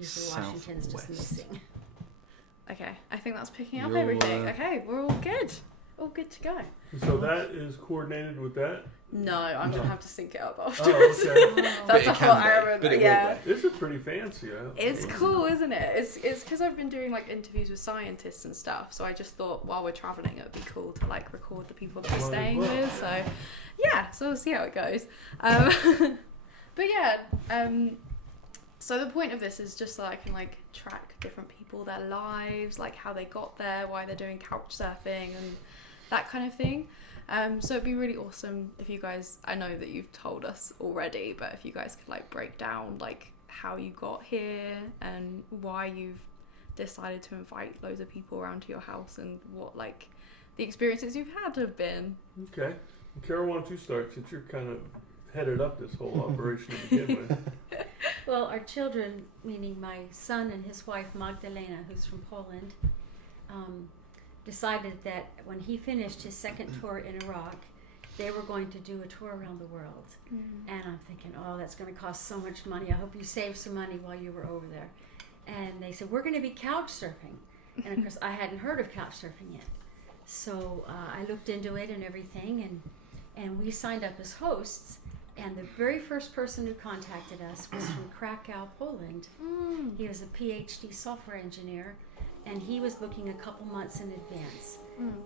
Usually Washington's just missing. Okay, I think that's picking up everything. Okay, we're all good. All good to go. So that is coordinated with that? No, I'm going to have to sync it up afterwards. Oh, okay. That's a whole Arabic. But it yeah. This is pretty fancy. It's cool, isn't it? It's because I've been doing like interviews with scientists and stuff, so I just thought while we're traveling it would be cool to like record the people that we're staying with. So yeah, so we'll see how it goes. But yeah, so the point of this is just so I can like track different people, their lives, like how they got there, why they're doing couch surfing and that kind of thing. So it'd be really awesome if you guys, I know that you've told us already, but if you guys could like break down like how you got here and why you've decided to invite loads of people around to your house and what like the experiences you've had have been. Okay. Carol, why don't you start since you're kind of headed up this whole operation to begin with? Well, our children, meaning my son and his wife Magdalena, who's from Poland, decided that when he finished his second tour in Iraq, they were going to do a tour around the world. And I'm thinking, oh, that's going to cost so much money. I hope you saved some money while you were over there. And they said, we're going to be couch surfing. And of course, I hadn't heard of couch surfing yet. So I looked into it and everything, and we signed up as hosts. And the very first person who contacted us was from Krakow, Poland. He was a PhD software engineer, and he was booking a couple months in advance.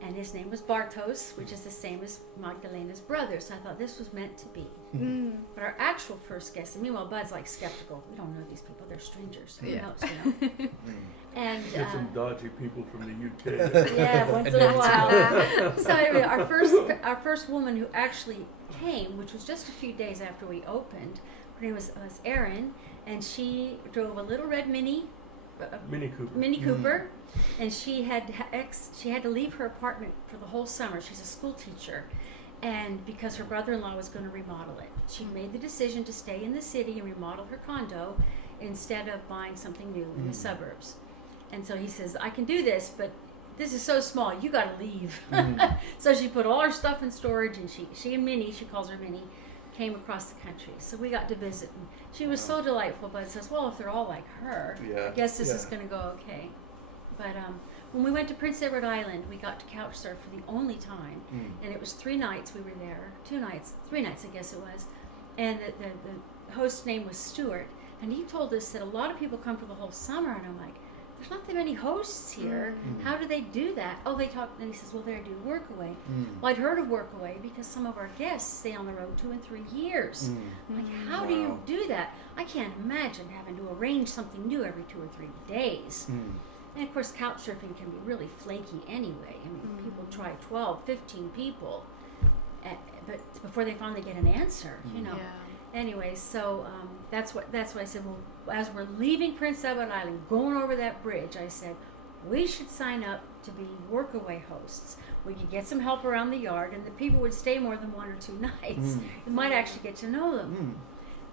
And his name was Bartos, which is the same as Magdalena's brother. So I thought this was meant to be. But our actual first guest, and meanwhile Bud's like skeptical. We don't know these people; they're strangers. Who knows, you know? And get some dodgy people from the UK. Yeah, once in a while. So anyway, our first woman who actually came, which was just a few days after we opened, her name was Erin, and she drove a little red Mini Cooper, and she had to leave her apartment for the whole summer. She's a school teacher, and because her brother-in-law was going to remodel it, she made the decision to stay in the city and remodel her condo instead of buying something new in the suburbs. And so he says, I can do this, but this is so small, you got to leave. So she put all her stuff in storage, and she and Minnie, she calls her Minnie, came across the country. So we got to visit, and she was so delightful. But says, well, if they're all like her, I guess this is going to go okay. But when we went to Prince Edward Island, we got to couch surf for the only time, and it was 3 nights we were there. 3 nights I guess it was. And the host's name was Stuart, and he told us that a lot of people come for the whole summer, and I'm like, there's not that many hosts here. How do they do that? Oh, they talk, and he says, well, they do Workaway. Well, I'd heard of Workaway because some of our guests stay on the road 2 and 3 years. Like, how do you do that? I can't imagine having to arrange something new every 2 or 3 days. And of course, couch surfing can be really flaky anyway. I mean, people try 12, 15 people, but before they finally get an answer, you know. Anyway, so that's what I said. Well, as we're leaving Prince Edward Island, going over that bridge, I said, we should sign up to be Workaway hosts. We could get some help around the yard, and the people would stay more than 1 or 2 nights. We might actually get to know them.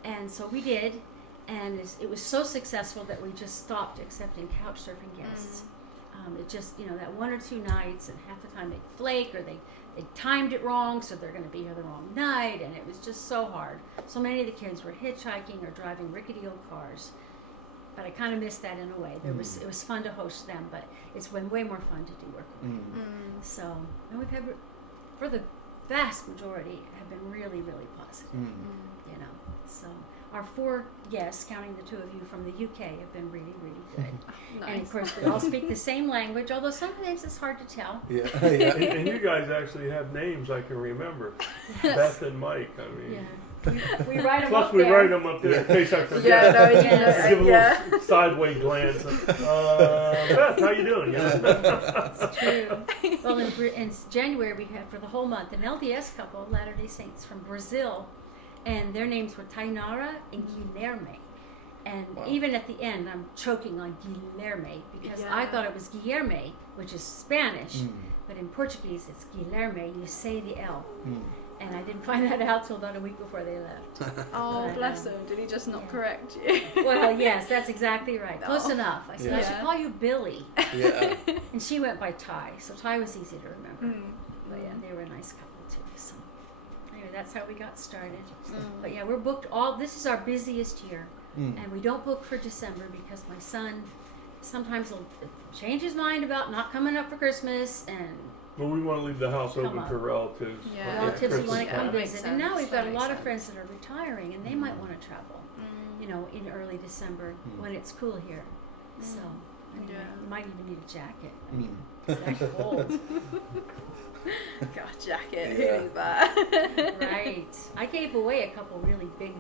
And so we did, and it was so successful that we just stopped accepting couch surfing guests. It just, you know, that 1 or 2 nights, and half the time they'd flake, or they timed it wrong, so they're going to be here the wrong night, and it was just so hard. So many of the kids were hitchhiking or driving rickety old cars. But I kind of missed that in a way. It was fun to host them, but it's been way more fun to do Workaway. So, and we've had, for the vast majority, have been really, really positive. You know, so our 4 guests, counting the 2 of you from the UK, have been really, really good. Nice. And of course, we all speak the same language, although sometimes it's hard to tell. And you guys actually have names I can remember. Yes. Beth and Mike, I mean. We write them Plus, up we there. write them up there in case I forget. Give a little sideways glance. Beth, how you doing? It's true. Well, in January, we had for the whole month an LDS couple, Latter-day Saints from Brazil, and their names were Tainara and Guilherme. And even at the end, I'm choking on Guilherme because I thought it was Guilherme, which is Spanish, but in Portuguese it's Guilherme. You say the L. And I didn't find that out till about a week before they left. Oh, bless him. Did he just not correct you? Well, yes, that's exactly right. Close enough. I said, I should call you Billy. And she went by Ty, so Ty was easy to remember. But yeah, they were a nice couple too. So anyway, that's how we got started. But yeah, we're booked this is our busiest year. And we don't book for December because my son sometimes will change his mind about not coming up for Christmas, and Well, we want to leave the house Come open up. for relatives. Yeah. relatives who Christmas want to come time. Makes visit. And now sense. we've got That a makes lot of sense. friends that are retiring, and they might want to travel, you know, in early December when it's cool here. So, anyway, Yeah. you might even need a jacket. I Mm. mean, it's that cold. God, jacket. Yeah. Who needs that? Right. I gave away a couple really big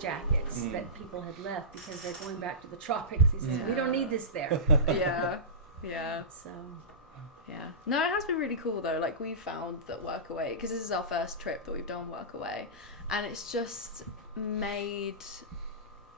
jackets Mm. that people had left because they're going back to the tropics. He says, we don't need this there. Yeah. Yeah. So, Yeah. No, it has been really cool though. Like we found that Workaway, because this is our first trip that we've done Workaway, and it's just made,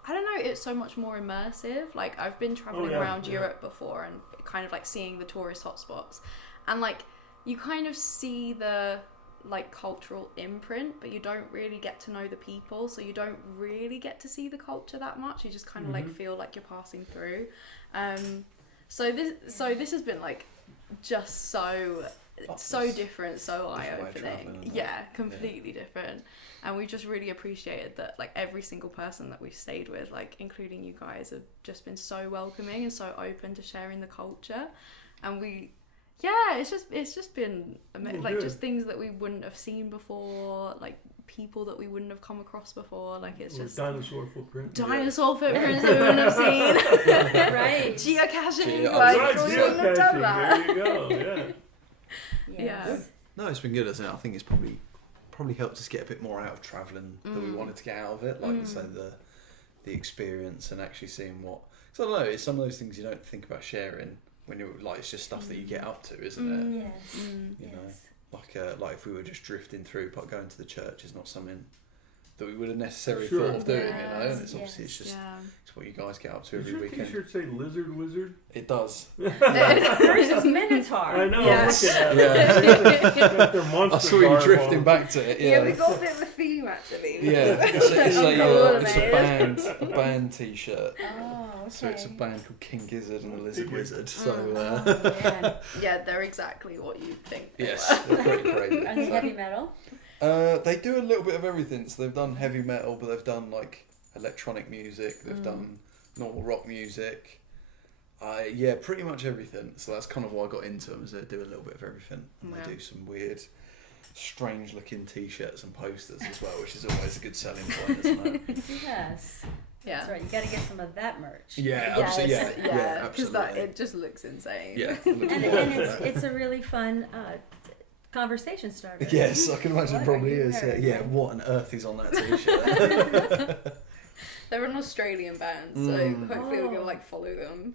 I don't know, it's so much more immersive. Like I've been traveling around Europe before and kind of like seeing the tourist hotspots, and like you kind of see the like cultural imprint, but you don't really get to know the people, so you don't really get to see the culture that much. You just kind of like feel like you're passing through. So this has been like just so different, so eye-opening. Yeah, completely different. And we just really appreciated that like every single person that we've stayed with, like including you guys, have just been so welcoming and so open to sharing the culture. And it's just been like just things that we wouldn't have seen before, like people that we wouldn't have come across before. Like it's just dinosaur footprint. dinosaur footprints that we wouldn't have seen. right. Geocaching, like we wouldn't have done that. There you go. Yeah. Yes. Yeah. No, it's been good, hasn't it? I think it's probably helped us get a bit more out of travelling than we wanted to get out of it. Like you say, the experience and actually seeing what. Because I don't know, it's some of those things you don't think about sharing when you're like, it's just stuff that you get up to, isn't it? Yes. You know, like if we were just drifting through, but going to the church is not something that we would have necessarily Sure. thought of doing, you know. Yes, And it's obviously it's just it's what you guys get up to Does every your weekend. t-shirt say lizard wizard? It does. Versus Minotaur. I know. Yeah. Look at that. Yeah. Got their monster I saw you garb drifting on. back to it. Yeah, Yeah. we got a bit of a theme actually. Yeah, it's a band T-shirt. Oh, okay. So it's a band called King Gizzard and the Lizard Wizard. So Oh, yeah. Yeah, they're exactly what you think. They yes, were. they're pretty crazy. Are they heavy metal? They do a little bit of everything. So they've done heavy metal, but they've done like electronic music. They've done normal rock music. Yeah, pretty much everything. So that's kind of why I got into them, is they do a little bit of everything. And they do some weird, strange-looking T-shirts and posters as well, which is always a good selling point, isn't it? Yes. Yeah. That's right. You got to get some of that merch. Yeah, Yes, absolutely. Yeah, because absolutely. it just looks insane. Yeah. And it's a really fun conversation starter. Yes, I can imagine What it probably are you is. wearing? Yeah, what on earth is on that T-shirt? They're an Australian band, so hopefully we're gonna like follow them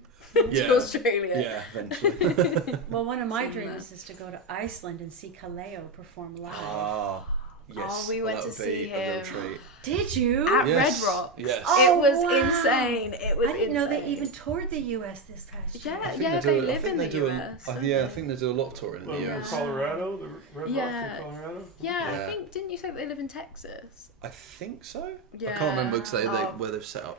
Yeah. to Australia. Yeah, eventually. Well, one of my Seen dreams is to go to Iceland and see Kaleo perform live. Ah, yes. Oh, we well, went that to would see be a real him. treat. Did you? At Yes, Red Rocks. yes. Oh, It was wow. insane. It was I didn't know they insane. even toured the U.S. this past year. Yeah, I think yeah, do they I live think in they the do US. I don't yeah, I they? think they do a lot of touring in Well, the in US. Colorado, the Red Rocks Yeah. in Colorado. Yeah, Yeah. I think, didn't you say they live in Texas? I think so. Yeah. I can't remember because Oh. where they've set up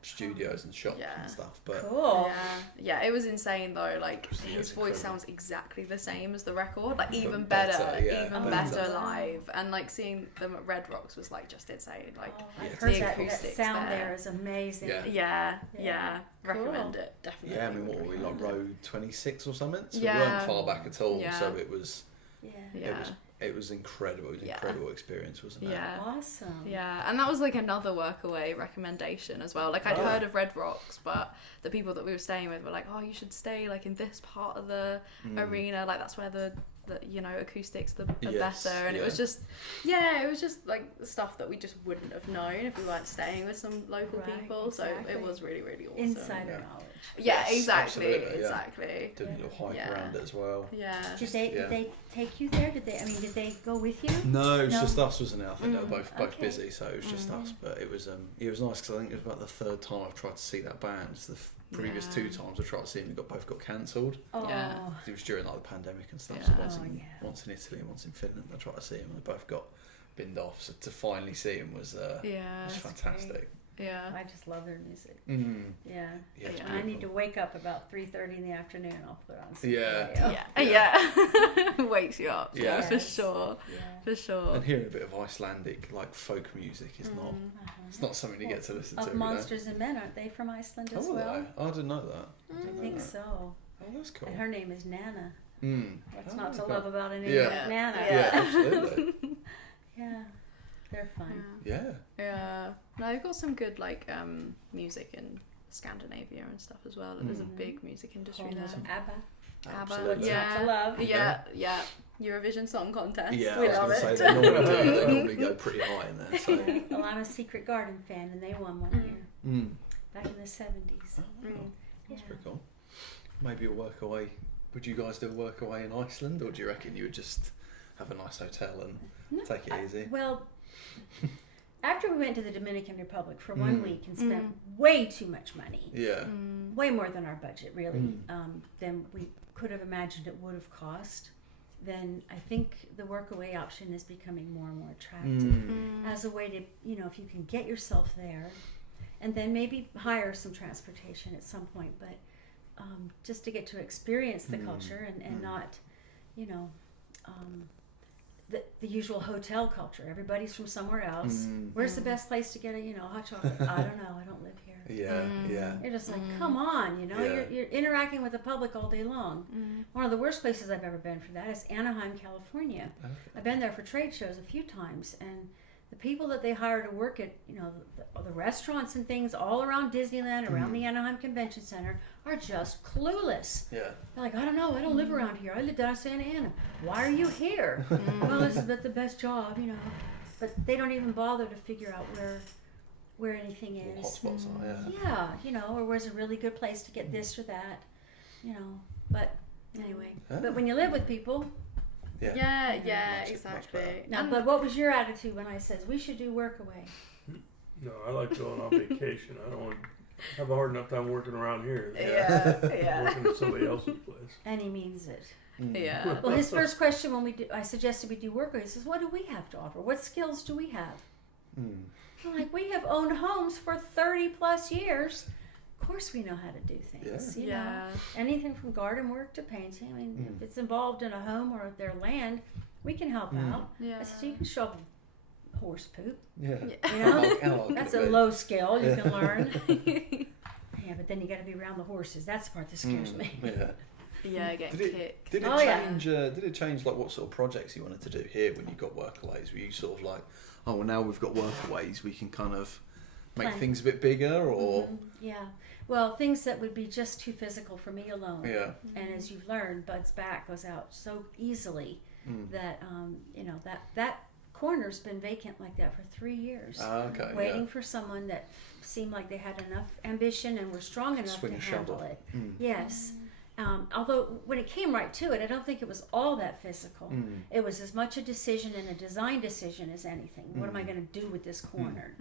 studios and shops Yeah. and stuff. But Cool. Yeah, it was insane though. Like Yeah, his it's voice incredible. sounds exactly the same as the record, like even But better, yeah, even better. better live. And like seeing them at Red Rocks was like just insane. Like Oh, I've Yeah, heard the that acoustics sound there. there is amazing. Yeah. yeah, Cool. recommend it definitely. yeah, I mean, what were we like, road 26 or something? So Yeah. we weren't far back at all. Yeah. So it was Yeah. it was incredible. It was an Yeah. incredible experience, wasn't it? Yeah. Awesome. Yeah, and that was like another Workaway recommendation as well. Like I'd heard of Red Rocks, but the people that we were staying with were like, "Oh, you should stay like in this part of the arena. Like that's where the acoustics are Yes, better." And yeah. it was just like stuff that we just wouldn't have known if we weren't staying with some local Right, people. So exactly. it was really really awesome. Insider Yeah. knowledge. Yeah, Yes, exactly, absolutely, yeah. exactly. Did a little hike Yeah. around it as well. Yeah. Did they yeah. take you there? Did they go with you? No, it was No. just us, wasn't it? I think they were both okay. busy, so it was just us. But it was nice because I think it was about the third time I've tried to see that band. The previous two times I tried to see them, both got cancelled. Oh. Yeah. It was during like the pandemic and stuff. Yeah. So Oh, yeah. once in Italy and once in Finland, I tried to see them, and they both got binned off. So to finally see them was Yeah. fantastic. Yeah. I just love their music. Mm. Yeah. Yeah, it's When I need to beautiful. wake up about 3:30 in the afternoon, I'll put on some Yeah. radio. Yeah. Wakes you up. Yeah. For sure. Yeah. For sure. And hearing a bit of Icelandic like folk music is not. Uh-huh. It's not something you get to listen to. Of Monsters and Men, aren't they from Iceland as Oh, well? I didn't know that. I think so. Oh, that's cool. And her name is Nana. Mm. What's Oh, not to okay. love about a name Yeah. like Nana? Yeah, absolutely. Yeah. They're fun. Yeah. Yeah. No, they've got some good like music in Scandinavia and stuff as well. There's a big music industry Home there. of ABBA. Absolutely. Yeah. Not to love. Yeah. Eurovision Song Contest. Yeah, We I love was going it. to say they normally go pretty high in there. So. Yeah. Well, I'm a Secret Garden fan, and they won one year Mm. back in the 70s. Oh, wow. That's Yeah. pretty cool. Maybe a workaway. Would you guys do a workaway in Iceland, or do you reckon you would just have a nice hotel and take it easy? Well, after we went to the Dominican Republic for 1 week and spent Mm. way too much money, Yeah. way more than our budget really, Mm. than we could have imagined it would have cost, then I think the workaway option is becoming more and more attractive Mm. as a way to, if you can get yourself there, and then maybe hire some transportation at some point, but just to get to experience the culture and not, the usual hotel culture. Everybody's from somewhere else. Where's the best place to get a hot chocolate? I don't know. I don't live here. Yeah. Yeah. You're just like, come on, Yeah. you're interacting with the public all day long. One of the worst places I've ever been for that is Anaheim, California. Okay. I've been there for trade shows a few times, and the people that they hire to work at, the restaurants and things all around Disneyland, around the Anaheim Convention Center, are just clueless. Yeah. They're like, I don't know, I don't live around here. I live down in Santa Ana. Why are you here? Well, this is the best job, But they don't even bother to figure out where anything What is. hotspots are, yeah. Yeah, or where's a really good place to get this or that, But anyway, but when you live with people, Yeah, Much exactly. better. now, but what was your attitude when I says we should do Workaway? No, I like going on vacation. I don't want to have a hard enough time working around here. Yeah. Working at somebody else's place. And he means it. Yeah. Well, his first question when I suggested we do Workaway, he says, what do we have to offer? What skills do we have? I'm like, we have owned homes for 30 plus years. Of course we know how to do things. You know? Anything from garden work to painting. I mean, if it's involved in a home or their land, we can help out. Yeah. I said, so you can shovel horse poop. Yeah. You know? How hard can That's it a be? low skill you can learn. Yeah, but then you got to be around the horses. That's the part that scares me. Yeah. Yeah, getting kicked. Did it Oh, yeah. change? Did it change like what sort of projects you wanted to do here when you got workaways? Were you sort of like, oh, well, now we've got workaways, we can kind of make Plan. things a bit bigger, or Yeah. Well, things that would be just too physical for me alone. yeah, And as you've learned, Bud's back goes out so easily that that corner's been vacant like that for 3 years, okay, waiting for someone that seemed like they had enough ambition and were strong enough Swing to a handle shovel. it. Yes. Although when it came right to it, I don't think it was all that physical. It was as much a decision and a design decision as anything. What am I going to do with this corner?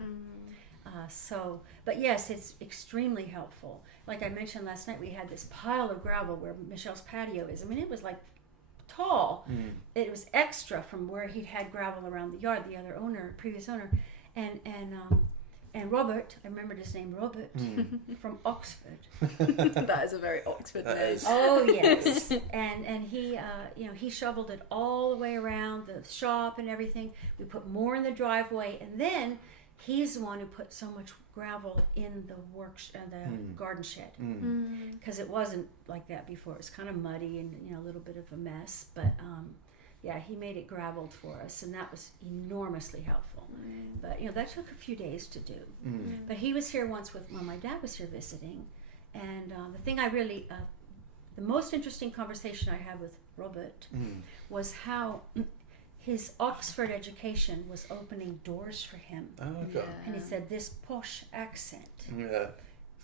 But yes, it's extremely helpful. Like I mentioned last night, we had this pile of gravel where Michelle's patio is. I mean, it was like tall. It was extra from where he'd had gravel around the yard, the other owner, previous owner. And Robert, I remembered his name, Robert, from Oxford. That is a very Oxford That name. is. Oh yes, and he, he shoveled it all the way around the shop and everything. We put more in the driveway, and then he's the one who put so much gravel in the garden shed because it wasn't like that before. It was kind of muddy and a little bit of a mess, but yeah, he made it graveled for us, and that was enormously helpful. But that took a few days to do. But he was here once when my dad was here visiting, and the thing I really, the most interesting conversation I had with Robert was how his Oxford education was opening doors for him. Oh, okay. And he said, this posh accent Yeah.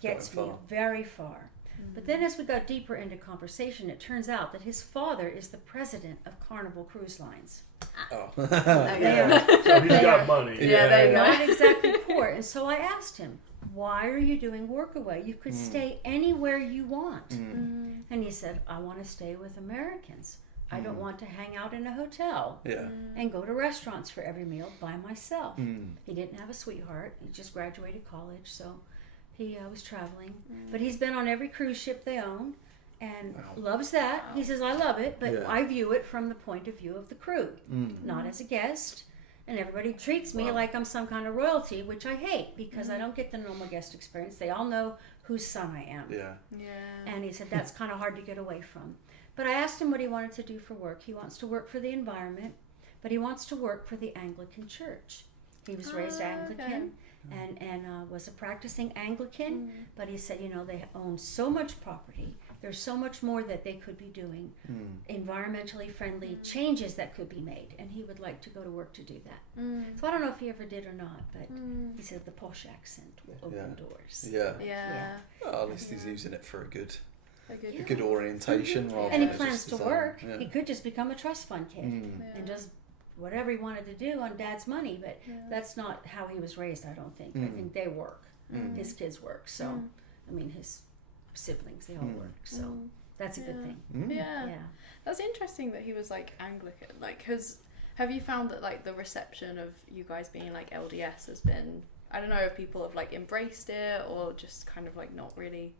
gets me very far. But then as we got deeper into conversation, it turns out that his father is the president of Carnival Cruise Lines. Oh. Yeah. So he's got money. Yeah, there you go. Not exactly poor. And so I asked him, why are you doing Workaway? You could stay anywhere you want. And he said, I want to stay with Americans. I don't want to hang out in a hotel and go to restaurants for every meal by myself. He didn't have a sweetheart. He just graduated college, so he was traveling. But he's been on every cruise ship they own and loves that. He says, I love it, but I view it from the point of view of the crew, not as a guest. And everybody treats me like I'm some kind of royalty, which I hate because I don't get the normal guest experience. They all know whose son I am. And he said that's kind of hard to get away from. But I asked him what he wanted to do for work. He wants to work for the environment, but he wants to work for the Anglican Church. He was raised Anglican and was a practicing Anglican, but he said, they own so much property. There's so much more that they could be doing, environmentally friendly changes that could be made, and he would like to go to work to do that. So I don't know if he ever did or not, but he said the posh accent will open doors. Well, at least he's using it for a good orientation. Rather And he than plans just to work. He could just become a trust fund kid and just whatever he wanted to do on Dad's money, but that's not how he was raised, I don't think. I think they work. His kids work. So, I mean, his siblings, they all work. So that's a good thing. Yeah. That's interesting that he was like Anglican. Like, because have you found that like the reception of you guys being like LDS has been, I don't know if people have like embraced it or just kind of like not really...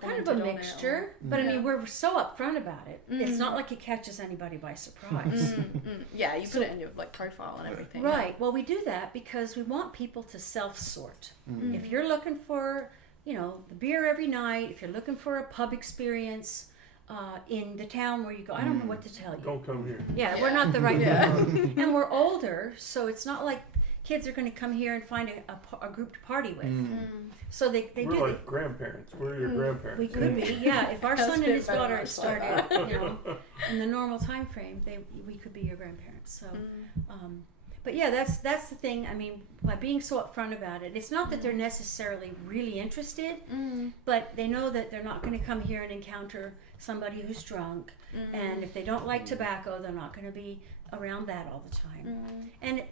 kind of a mixture, but I mean, we're so upfront about it. It's not like it catches anybody by surprise. Yeah, you put it in your like profile and everything. Right. Well, we do that because we want people to self-sort. If you're looking for, the beer every night, if you're looking for a pub experience in the town where you go, I don't know what to tell you. Don't come here. Yeah, we're not the right people. And we're older, so it's not like kids are going to come here and find a group to party with. So they We're do. like grandparents. We're your grandparents. We could be, yeah. If our son and his daughter started, in the normal time frame, we could be your grandparents. So, but yeah, that's the thing. I mean, by being so upfront about it, it's not that they're necessarily really interested, but they know that they're not going to come here and encounter somebody who's drunk, and if they don't like tobacco, they're not going to be around that all the time. And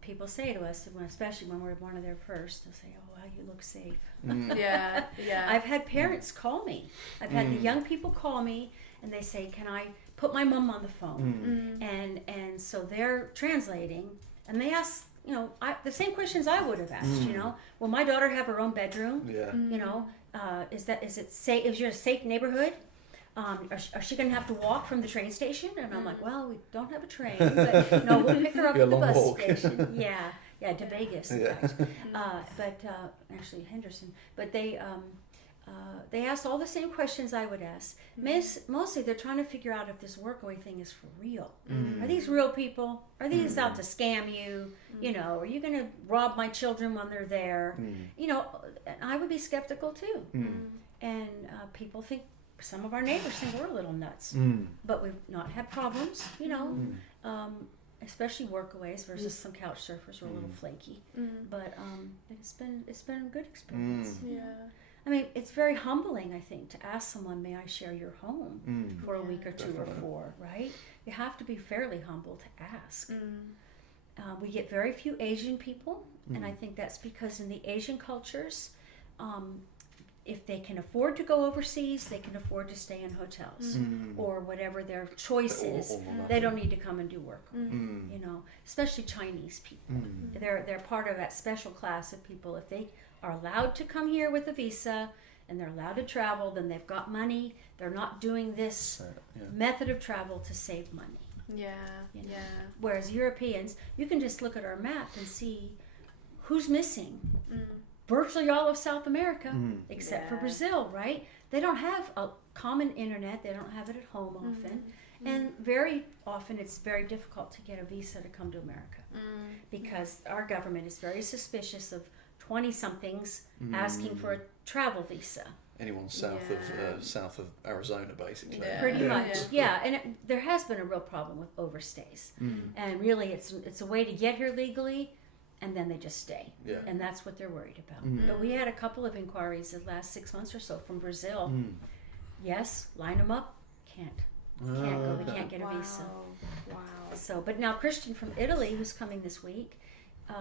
people say to us, especially when we're one of their first, they'll say, "Oh, wow, you look safe." I've had parents call me. I've had the young people call me, and they say, "Can I put my mom on the phone?" And so they're translating, and they ask, the same questions I would have asked. Will my daughter have her own bedroom? Is it safe? Is your a safe neighborhood? Are she going to have to walk from the train station? And I'm like, well, we don't have a train, but no, we'll pick her up at the bus station. Yeah, to Vegas, in fact. But actually Henderson. But they asked all the same questions I would ask. Mostly they're trying to figure out if this Workaway thing is for real. Are these real people? Are these out to scam you? Are you going to rob my children when they're there? I would be skeptical too. And people think, some of our neighbors think we're a little nuts, but we've not had problems, especially Workaways versus some couch surfers who are a little flaky. But it's been a good experience. I mean, it's very humbling, I think, to ask someone, "May I share your home for a week or two or 4?" Right? You have to be fairly humble to ask. We get very few Asian people, and I think that's because in the Asian cultures, if they can afford to go overseas, they can afford to stay in hotels or whatever their choice is. They don't need to come and do work. Especially Chinese people. They're part of that special class of people. If they are allowed to come here with a visa and they're allowed to travel, then they've got money. They're not doing this method of travel to save money. Whereas Europeans, you can just look at our map and see who's missing. Virtually all of South America, except for Brazil, right? They don't have a common internet. They don't have it at home often. And very often it's very difficult to get a visa to come to America because our government is very suspicious of 20-somethings asking for a travel visa. Anyone south of Arizona, basically. Pretty much, and there has been a real problem with overstays. And really it's a way to get here legally, and then they just stay. And that's what they're worried about. But we had a couple of inquiries the last 6 months or so from Brazil. Yes, line them up, can't go, we can't get a visa. So, but now Christian from Italy, who's coming this week,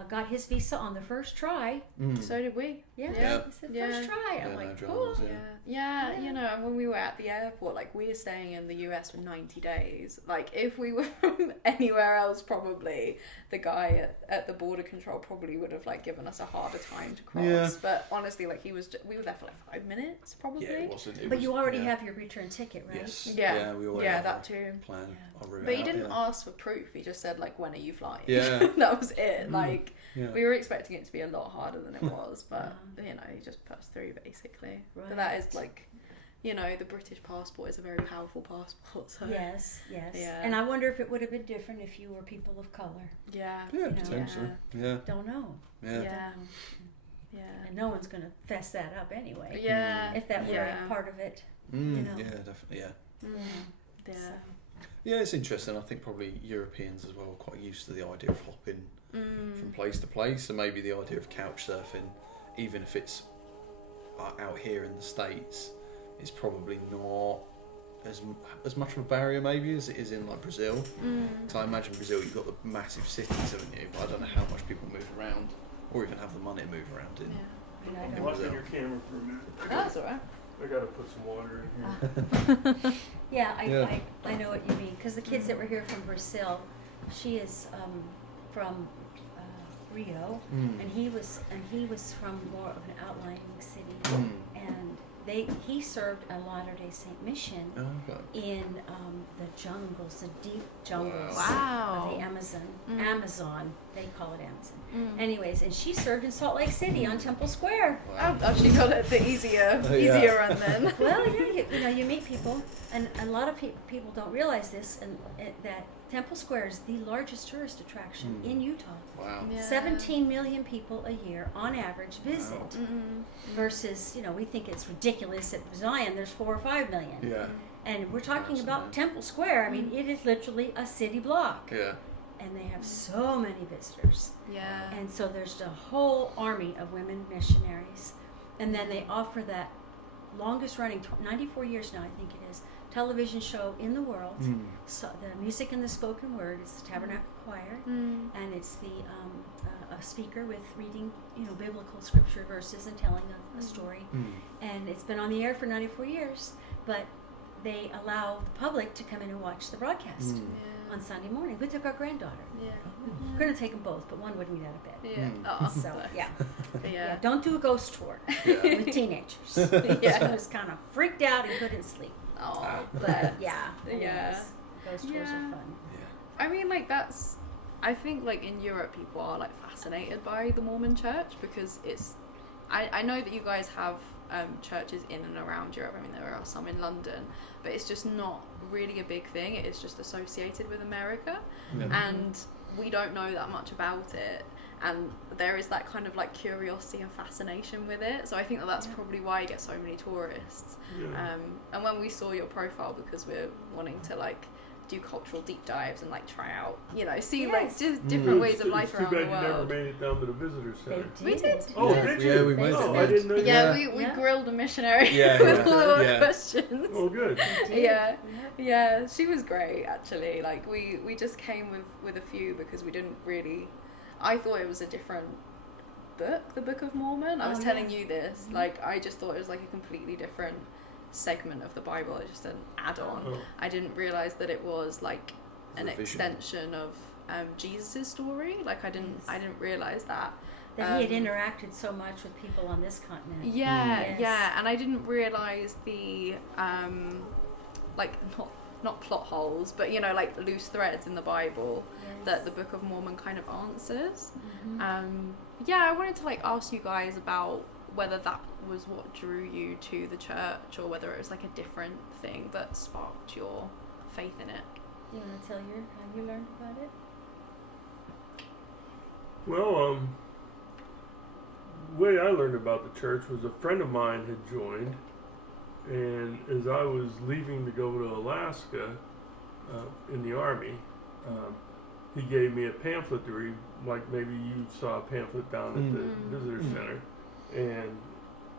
got his visa on the first try. So did we. Yeah, Yeah. he said first try. I'm like, no cool. dramas, Yeah, you know, and when we were at the airport, like, we were staying in the US for 90 days. Like, if we were from anywhere else, probably the guy at the border control probably would have, like, given us a harder time to cross. Yeah. But honestly, like, we were there for, like, 5 minutes, probably. Yeah, it wasn't. But you already have your return ticket, right? Yes. Yeah. We already Yeah, have that a too. plan. Our route But he out, didn't ask for proof. He just said, like, when are you flying? Yeah. That was it. Like, Yeah. we were expecting it to be a lot harder than it was, but, you know, he just put us through, basically. Right. But that is, like, you know, the British passport is a very powerful passport, so... Yes. Yeah. And I wonder if it would have been different if you were people of color. Yeah. Yeah, You know, potentially. Yeah. Don't know. Yeah. Don't Yeah. know. Yeah. And no one's going to fess that up anyway. Yeah. If that were Yeah. a part of it. Mm, You know. Yeah, definitely. Yeah. Yeah. So, Yeah, it's interesting. I think probably Europeans as well are quite used to the idea of hopping from place to place, and maybe the idea of couch surfing, even if it's out here in the States, is probably not as much of a barrier maybe as it is in like Brazil. So I imagine Brazil, you've got the massive cities, haven't you? But I don't know how much people move around, or even have the money to move around in. and I I'm don't watching your camera for a minute. That's alright. I gotta put some water in here. Yeah, Yeah. I know what you mean. Because the kids that were here from Brazil, she is from Rio, and he was from more of an outlying city, and he served a Latter-day Saint mission Okay. in the jungles, the deep jungles Wow. of the Amazon. They call it Amazon. Anyways, and she served in Salt Lake City on Temple Square. Wow. Oh, she got it the easier run then. Well, yeah, you know, you meet people, and a lot of people don't realize this, and that Temple Square is the largest tourist attraction in Utah. Wow. Yeah. 17 million people a year, on average, visit. Versus, you know, we think it's ridiculous at Zion. There's 4 or 5 million. Yeah. And we're talking about Absolutely. Temple Square. I mean, it is literally a city block, Yeah. and they have so many visitors. Yeah. And so there's a whole army of women missionaries. And then they offer that longest running, 94 years now, I think it is, television show in the world. So the music and the spoken word is the Tabernacle Choir. And it's the a speaker with reading, you know, biblical scripture verses and telling a story. And it's been on the air for 94 years, but they allow the public to come in and watch the broadcast on Sunday morning. We took our granddaughter. We're going to take them both, but one wouldn't get out of bed. Yeah. Oh, So, yeah. yeah. Don't do a ghost tour Yeah. with teenagers. Yeah. She was kind of freaked out and couldn't sleep. Oh, But yeah. Yeah. Ghost tours are Yeah. fun. I mean, like, I think, like, in Europe, people are, like, fascinated by the Mormon church because I know that you guys have churches in and around Europe. I mean, there are some in London, but it's just not really a big thing. It is just associated with America, and we don't know that much about it. And there is that kind of, like, curiosity and fascination with it. So I think that's probably why you get so many tourists. Yeah. And when we saw your profile, because we're wanting to, like, do cultural deep dives and, like, try out, you know, see like different ways of life around the It's too bad you never world. made it down to the visitor center. They We did. Oh, Yeah. did you? Yeah, we made oh, it. I didn't know you Yeah, had- we grilled a missionary Yeah, with yeah. all of our Yeah. questions. Oh, good. Yeah, she was great, actually. Like, we just came with a few because we didn't really... I thought it was a different book, the Book of Mormon. I was telling you this. Like, I just thought it was, like, a completely different segment of the Bible. It's just an add-on. Oh. I didn't realise that it was, like, an Revision. extension of Jesus' story. Like, I didn't realise that. That he had interacted so much with people on this continent. Yeah, Yes. and I didn't realise the like, not plot holes, but, you know, like, loose threads in the Bible that the Book of Mormon kind of answers. Yeah, I wanted to, like, ask you guys about whether that was what drew you to the church, or whether it was, like, a different thing that sparked your faith in it. You want to tell how you learned about it? Well, the way I learned about the church was a friend of mine had joined, and as I was leaving to go to Alaska in the Army, he gave me a pamphlet to read, like maybe you saw a pamphlet down at the visitor center, and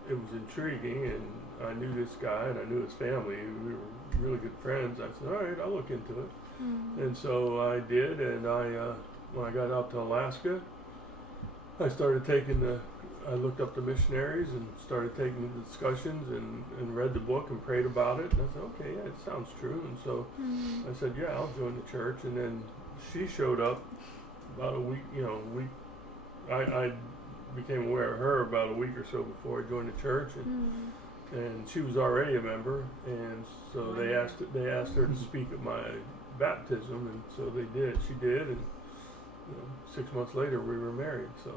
it was intriguing, and I knew this guy, and I knew his family. We were really good friends. I said, all right, I'll look into it. And so I did, and when I got out to Alaska, I looked up the missionaries and started taking the discussions and read the book and prayed about it. And I said, okay, yeah, it sounds true. And so I said, yeah, I'll join the church. And then she showed up about a week, I became aware of her about a week or so before I joined the church. And she was already a member. And so they asked her to speak at my baptism. And so she did. And 6 months later, we were married. So,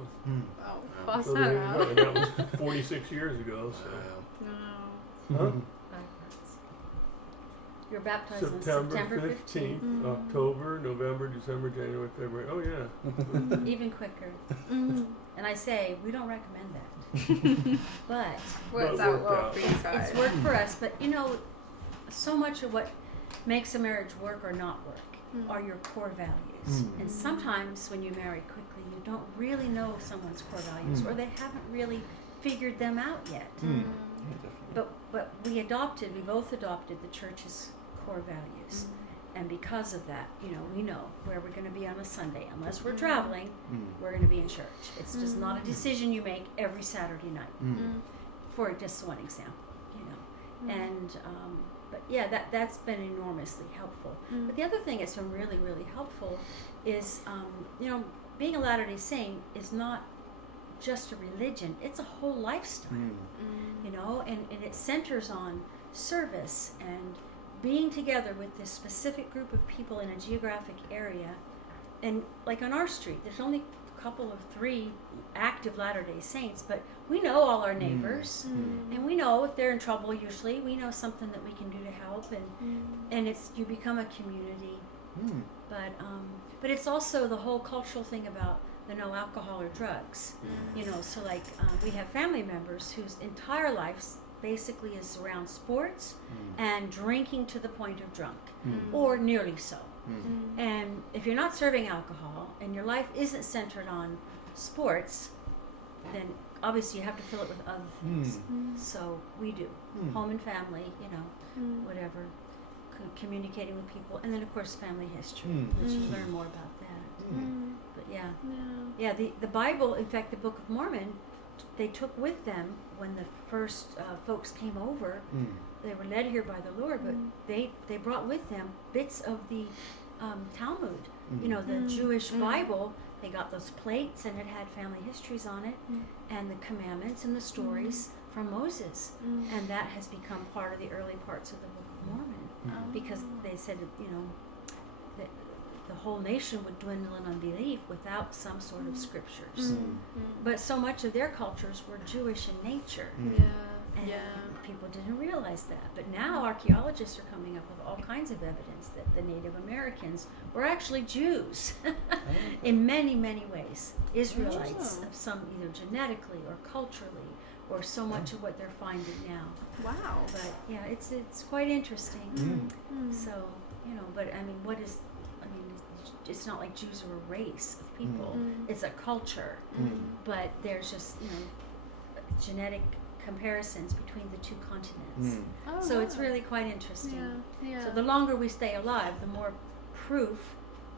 Fast so there you go. And that was 46 years ago. So, huh? You're baptized on September September 15th, October, November, December, January, February. Oh yeah. Even quicker. And I say we don't recommend that, but Works out well for you guys. it's worked for us. But so much of what makes a marriage work or not work are your core values. And sometimes when you marry quickly, you don't really know someone's core values, or they haven't really figured them out yet. But we both adopted the church's core values. And because of that, we know where we're going to be on a Sunday. Unless we're traveling, we're going to be in church. It's just not a decision you make every Saturday night. For just one example, And but yeah, that's been enormously helpful. But the other thing that's been really, really helpful is being a Latter-day Saint is not just a religion; it's a whole lifestyle. And it centers on service and being together with this specific group of people in a geographic area. And like on our street, there's only a couple of 3 active Latter-day Saints, but we know all our neighbors, and we know if they're in trouble. Usually, we know something that we can do to help, and you become a community. But it's also the whole cultural thing about the no alcohol or drugs. So like we have family members whose entire lives basically is around sports and drinking to the point of drunk, or nearly so. And if you're not serving alcohol and your life isn't centered on sports, then obviously you have to fill it with other things. So we do home and family, whatever, communicating with people, and then of course family history, which you learn more about that. But the Bible, in fact, the Book of Mormon, they took with them when the first folks came over. They were led here by the Lord, but they brought with them bits of the Talmud, the Jewish Bible. They got those plates, and it had family histories on it, and the commandments and the stories from Moses, and that has become part of the early parts of the Book of Mormon, because they said that the whole nation would dwindle in unbelief without some sort of scriptures. But so much of their cultures were Jewish in nature. And people didn't realize that. But now archaeologists are coming up with all kinds of evidence that the Native Americans were actually Jews in many, many ways. Israelites, of some either genetically or culturally, or so much of what they're finding now. Wow. But yeah, it's quite interesting. So, but I mean, it's not like Jews are a race of people. It's a culture. But there's just, genetic comparisons between the 2 continents. So it's really quite interesting. So the longer we stay alive, the more proof,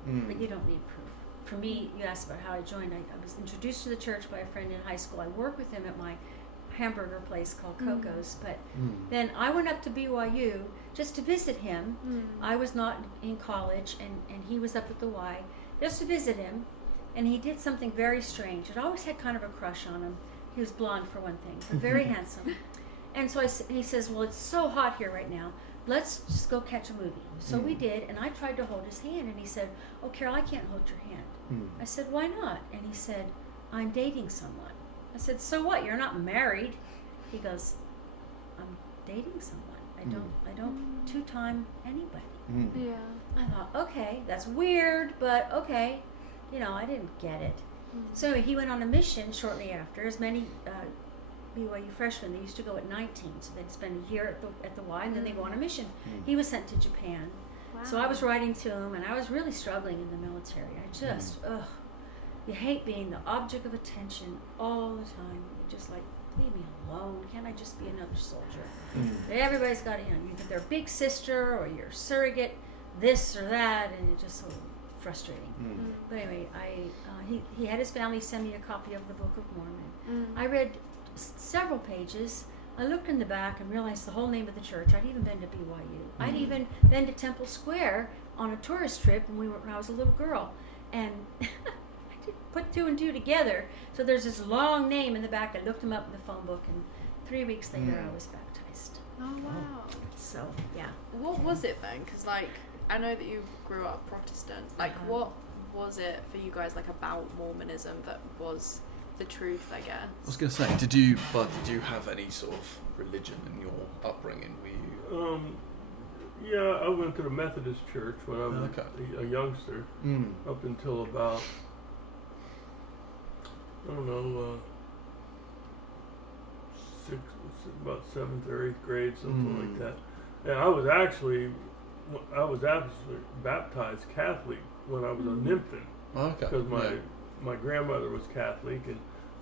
but you don't need proof. For me, you asked about how I joined. I was introduced to the church by a friend in high school. I worked with him at my hamburger place called Coco's, but then I went up to BYU just to visit him. I was not in college, and he was up at the Y, just to visit him, and he did something very strange. I'd always had kind of a crush on him. He was blonde for one thing, but very handsome. And so he says, well, it's so hot here right now. Let's just go catch a movie. So we did, and I tried to hold his hand, and he said, oh, Carol, I can't hold your hand. I said, why not? And he said, I'm dating someone. I said, so what? You're not married. He goes, I'm dating someone. I don't two-time anybody. I thought, okay, that's weird, but okay. I didn't get it. So he went on a mission shortly after, as many BYU freshmen. They used to go at 19, so they'd spend a year at the Y, and then they go on a mission. He was sent to Japan. So I was writing to him, and I was really struggling in the military. I just, you hate being the object of attention all the time. You just like, leave me alone. Can't I just be another soldier? Everybody's got, you're their big sister or your surrogate, this or that, and you just frustrating. Mm. But anyway, he had his family send me a copy of the Book of Mormon. Mm. I read several pages. I looked in the back and realized the whole name of the church. I'd even been to BYU. I'd even been to Temple Square on a tourist trip when I was a little girl, and I didn't put two and two together. So there's this long name in the back. I looked him up in the phone book, and 3 weeks later I was baptized. Oh wow. So yeah. What was it then? Because like I know that you grew up Protestant. Like what was it for you guys like about Mormonism that was the truth, I guess? I was going to say, did you have any sort of religion in your upbringing? Were you? Yeah, I went to the Methodist church when I was a youngster, up until about, I don't know, about 7th or 8th grade, something like that. And I was actually baptized Catholic when I was an infant, because my grandmother was Catholic,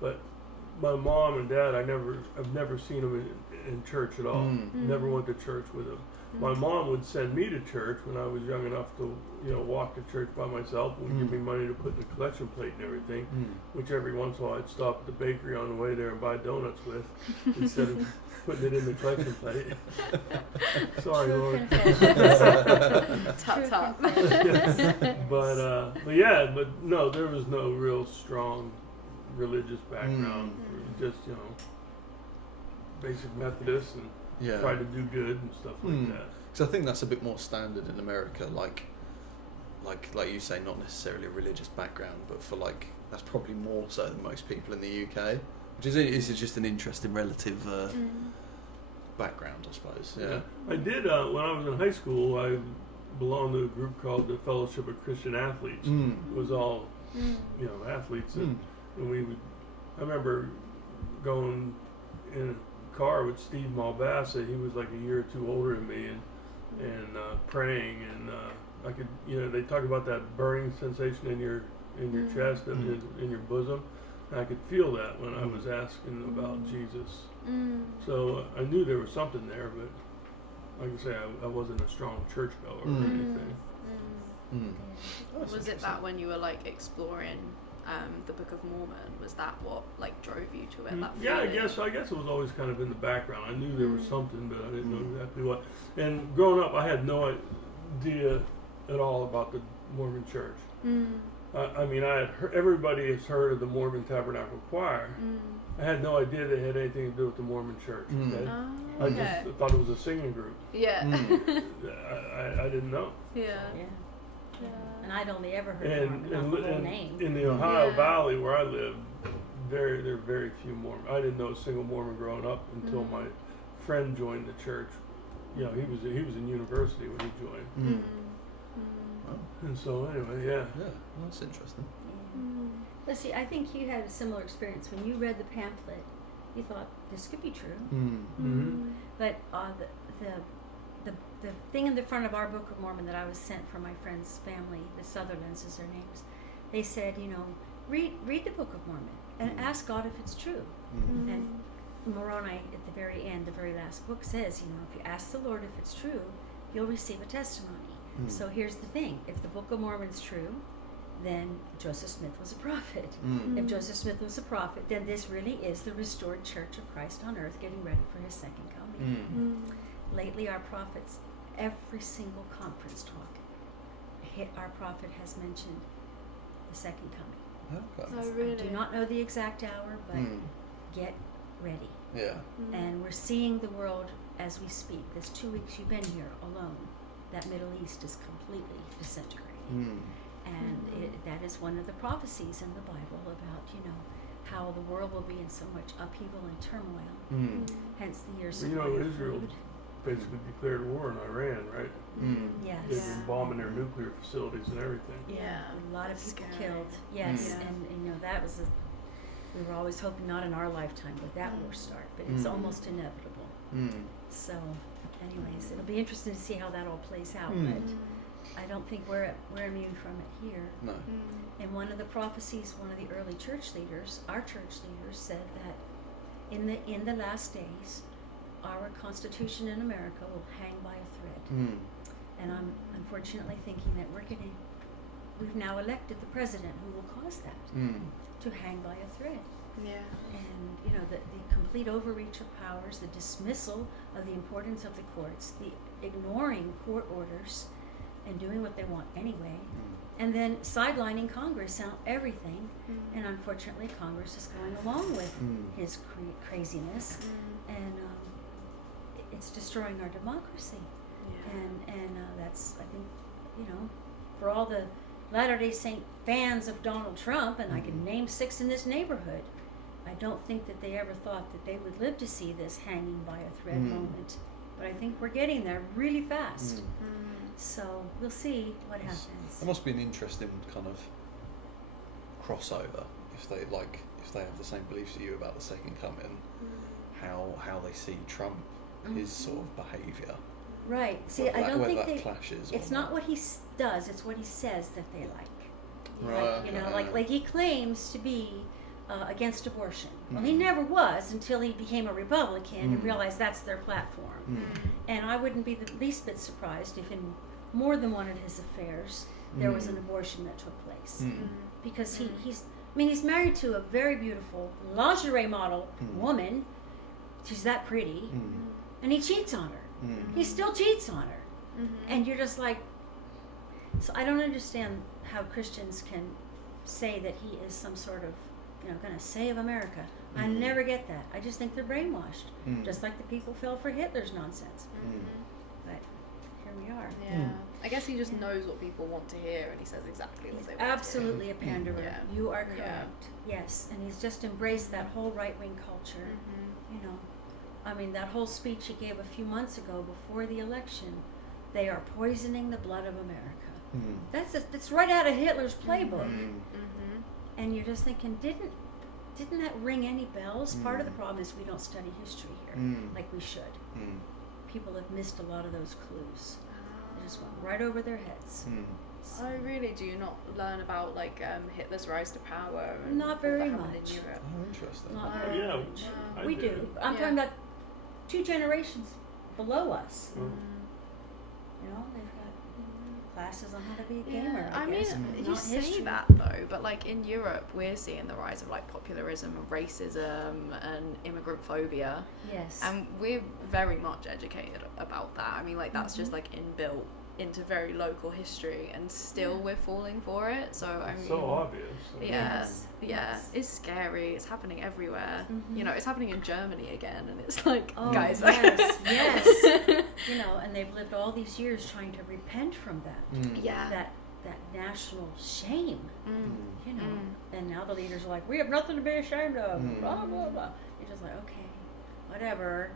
but my mom and dad, I've never seen them in church at all. Never went to church with them. My mom would send me to church when I was young enough to, walk to church by myself, and would give me money to put in the collection plate and everything, which every once in a while I'd stop at the bakery on the way there and buy donuts with, instead of putting it in the collection plate. Sorry, Lord. Tut tut. But no, there was no real strong religious background. Just, basic Methodist and try to do good and stuff like that. So I think that's a bit more standard in America, like you say, not necessarily a religious background, but for that's probably more so than most people in the UK, which is just an interesting relative background, I suppose. Yeah. I did when I was in high school. I belonged to a group called the Fellowship of Christian Athletes. It was all athletes, and we would. I remember going in a car with Steve Malbassa. He was like a year or two older than me, and praying, and I could, they talk about that burning sensation in your chest and in your bosom. And I could feel that when I was asking about Jesus. So I knew there was something there, but like I say, I wasn't a strong churchgoer or anything. Was it that when you were like exploring the Book of Mormon, was that what like drove you to it? That yeah, feeling? I guess it was always kind of in the background. I knew there was something, but I didn't know exactly what. And growing up, I had no idea at all about the Mormon Church. I mean, I had everybody has heard of the Mormon Tabernacle Choir. I had no idea they had anything to do with the Mormon Church. Okay? I just thought it was a singing group. Yeah. I didn't know. Yeah. And I'd only ever heard the Mormon name. In the Ohio Valley where I lived, there are very few Mormon. I didn't know a single Mormon growing up until my friend joined the church. He was in university when he joined. And so anyway, yeah. Well, that's interesting. But see, I think you had a similar experience when you read the pamphlet. You thought this could be true, but the thing in the front of our Book of Mormon that I was sent from my friend's family, the Sutherlands is their names. They said, read the Book of Mormon and ask God if it's true. And Moroni at the very end, the very last book says, if you ask the Lord if it's true, you'll receive a testimony. So here's the thing: if the Book of Mormon's true, then Joseph Smith was a prophet. If Joseph Smith was a prophet, then this really is the restored Church of Christ on earth, getting ready for his second coming. Lately, our prophets, every single conference talk, our prophet has mentioned the second coming. Okay. Oh, really? I do not know the exact hour, but get ready. Yeah. And we're seeing the world as we speak. This 2 weeks you've been here alone, that Middle East is completely disintegrating. And that is one of the prophecies in the Bible about, how the world will be in so much upheaval and turmoil. Hence the years of Israel basically declared war on Iran, right? Yes. They've been bombing their nuclear facilities and everything. Yeah, a lot of people Scary. killed. Yes, Yeah. and that was we were always hoping not in our lifetime would that war start, but it's almost inevitable. So, anyways, it'll be interesting to see how that all plays out. But I don't think we're immune from it here. No. And one of the prophecies, one of the early church leaders, our church leaders, said that in the last days, our Constitution in America will hang by a thread. And I'm unfortunately thinking that we're getting we've now elected the president who will cause that to hang by a thread. Yeah. And the complete overreach of powers, the dismissal of the importance of the courts, the ignoring court orders and doing what they want anyway, and then sidelining Congress on everything. And unfortunately Congress is going along with his craziness, and it's destroying our democracy. And that's, I think, for all the Latter-day Saint fans of Donald Trump, and I can name 6 in this neighborhood, I don't think that they ever thought that they would live to see this hanging by a thread moment. But I think we're getting there really fast. So we'll see what happens. There must be an interesting kind of crossover if they have the same beliefs as you about the second coming, how they see Trump, his sort of behaviour. Right. See, Whether I don't think that clashes. it's not what he does; it's what he says that they like. Right. Like he claims to be against abortion. Well, he never was until he became a Republican and realized that's their platform. And I wouldn't be the least bit surprised if in more than one of his affairs there was an abortion that took place, because he's married to a very beautiful lingerie model woman. She's that pretty, and he cheats on her. He still cheats on her, and you're just like, so I don't understand how Christians can say that he is some sort of, going to save America. I never get that. I just think they're brainwashed, just like the people fell for Hitler's nonsense. But here we are. Yeah. I guess he just knows what people want to hear, and he says exactly what they want Absolutely to a panderer. Yeah. You are correct. Yes, and he's just embraced that whole right-wing culture. I mean, that whole speech he gave a few months ago before the election, they are poisoning the blood of America. That's right out of Hitler's playbook. And you're just thinking, didn't that ring any bells? Part of the problem is we don't study history here like we should. People have missed a lot of those clues. They just went right over their heads. So, I really do not learn about Hitler's rise to power. And Not very all that happened much. in Europe. Oh, interesting. not very Yeah, much. I We do. do. I'm talking about 2 generations below us. They've got classes on how to be a gamer. I mean, guess, but you not say history. that though, but in Europe, we're seeing the rise of popularism and racism and immigrant phobia, Yes. and we're very much educated about that. I mean, that's just inbuilt into very local history, and still we're falling for it. So I mean, so obvious. Yes. It's scary. It's happening everywhere. It's happening in Germany again, and it's like, Oh, guys, yes. And they've lived all these years trying to repent from that. That national shame. And now the leaders are like, we have nothing to be ashamed of. Blah blah blah. You're just like, okay, whatever.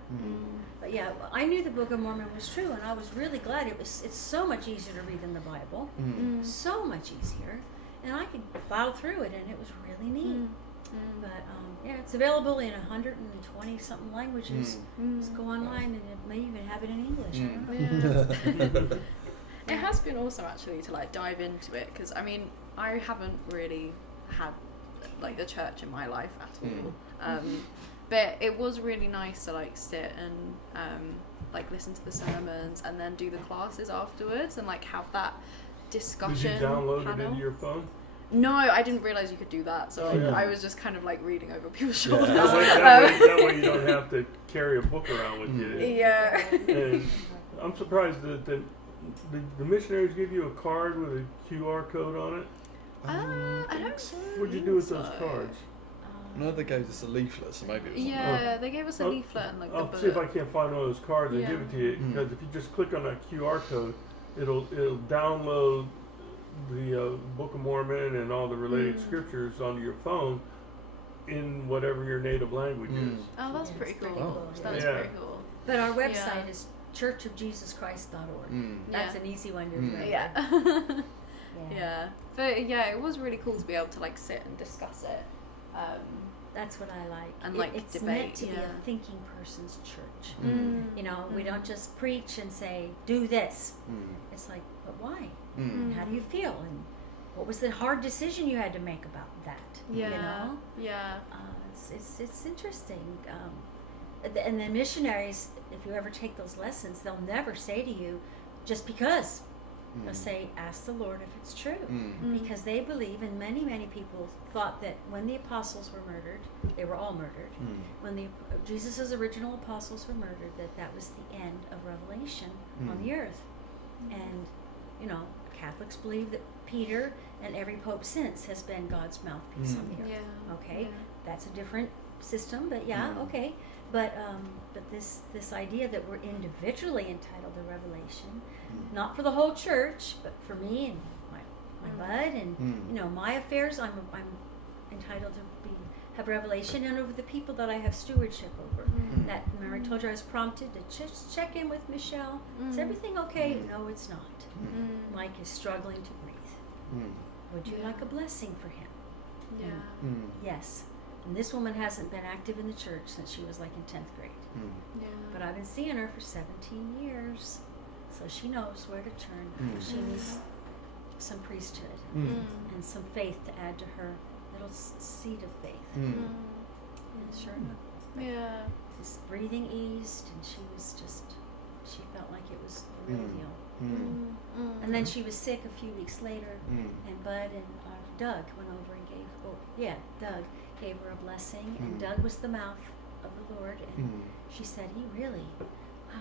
But yeah, I knew the Book of Mormon was true, and I was really glad. It's so much easier to read than the Bible. So much easier, and I could plow through it, and it was really neat. But it's available in 120 something languages. Just go online, and it may even have it in English. It has been awesome actually to dive into it, because I mean, I haven't really had the church in my life at all. But it was really nice to sit and listen to the sermons, and then do the classes afterwards, and have that discussion. Did you download panel. it into your phone? No, I didn't realize you could do that, so I was just kind of reading over people's shoulders. That way you don't have to carry a book around with you. Yeah. And I'm surprised that the missionaries give you a card with a QR code on it. I don't so. What'd you do with those cards? No, they gave us a leaflet, so maybe it was Yeah, they gave us a leaflet and I'll the see if I book. can't find one of those cards and give it to you. Because if you just click on that QR code, it'll download the Book of Mormon and all the related scriptures onto your phone in whatever your native language is. Oh, that's Yeah, pretty it's cool. pretty cool. That's Yeah. pretty cool. But our website is churchofjesuschrist.org. That's an easy one to remember. Yeah. But it was really cool to be able to sit and discuss it. That's what I like. And it's debate. meant to be a thinking person's church. We don't just preach and say, do this. It's like, but why? And how do you feel? And what was the hard decision you had to make about that? It's interesting. And the missionaries, if you ever take those lessons, they'll never say to you, just because. They'll say, ask the Lord if it's true. Mm. Because they believe, and many people thought that when the apostles were murdered, they were all murdered. When Jesus' original apostles were murdered, that was the end of revelation on the earth. And, you know, Catholics believe that Peter and every pope since has been God's mouthpiece on the earth. Yeah. Okay, Yeah. that's a different system, but okay. But this idea that we're individually entitled to revelation, not for the whole church, but for me and my bud and you know my affairs, I'm entitled to have revelation, and over the people that I have stewardship over. That remember I told you I was prompted to just check in with Michelle. Is everything okay? No, it's not. Mike is struggling to breathe. Would you like a blessing for him? Yeah. Yes. And this woman hasn't been active in the church since she was like in 10th grade. Yeah. But I've been seeing her for 17 years. So she knows where to turn. She needs some priesthood and some faith to add to her little seed of faith. And sure enough, Yeah. this breathing eased, and she felt like it was the real deal. And then she was sick a few weeks later, and Bud and Doug went over and Doug gave her a blessing, and Doug was the mouth of the Lord, and she said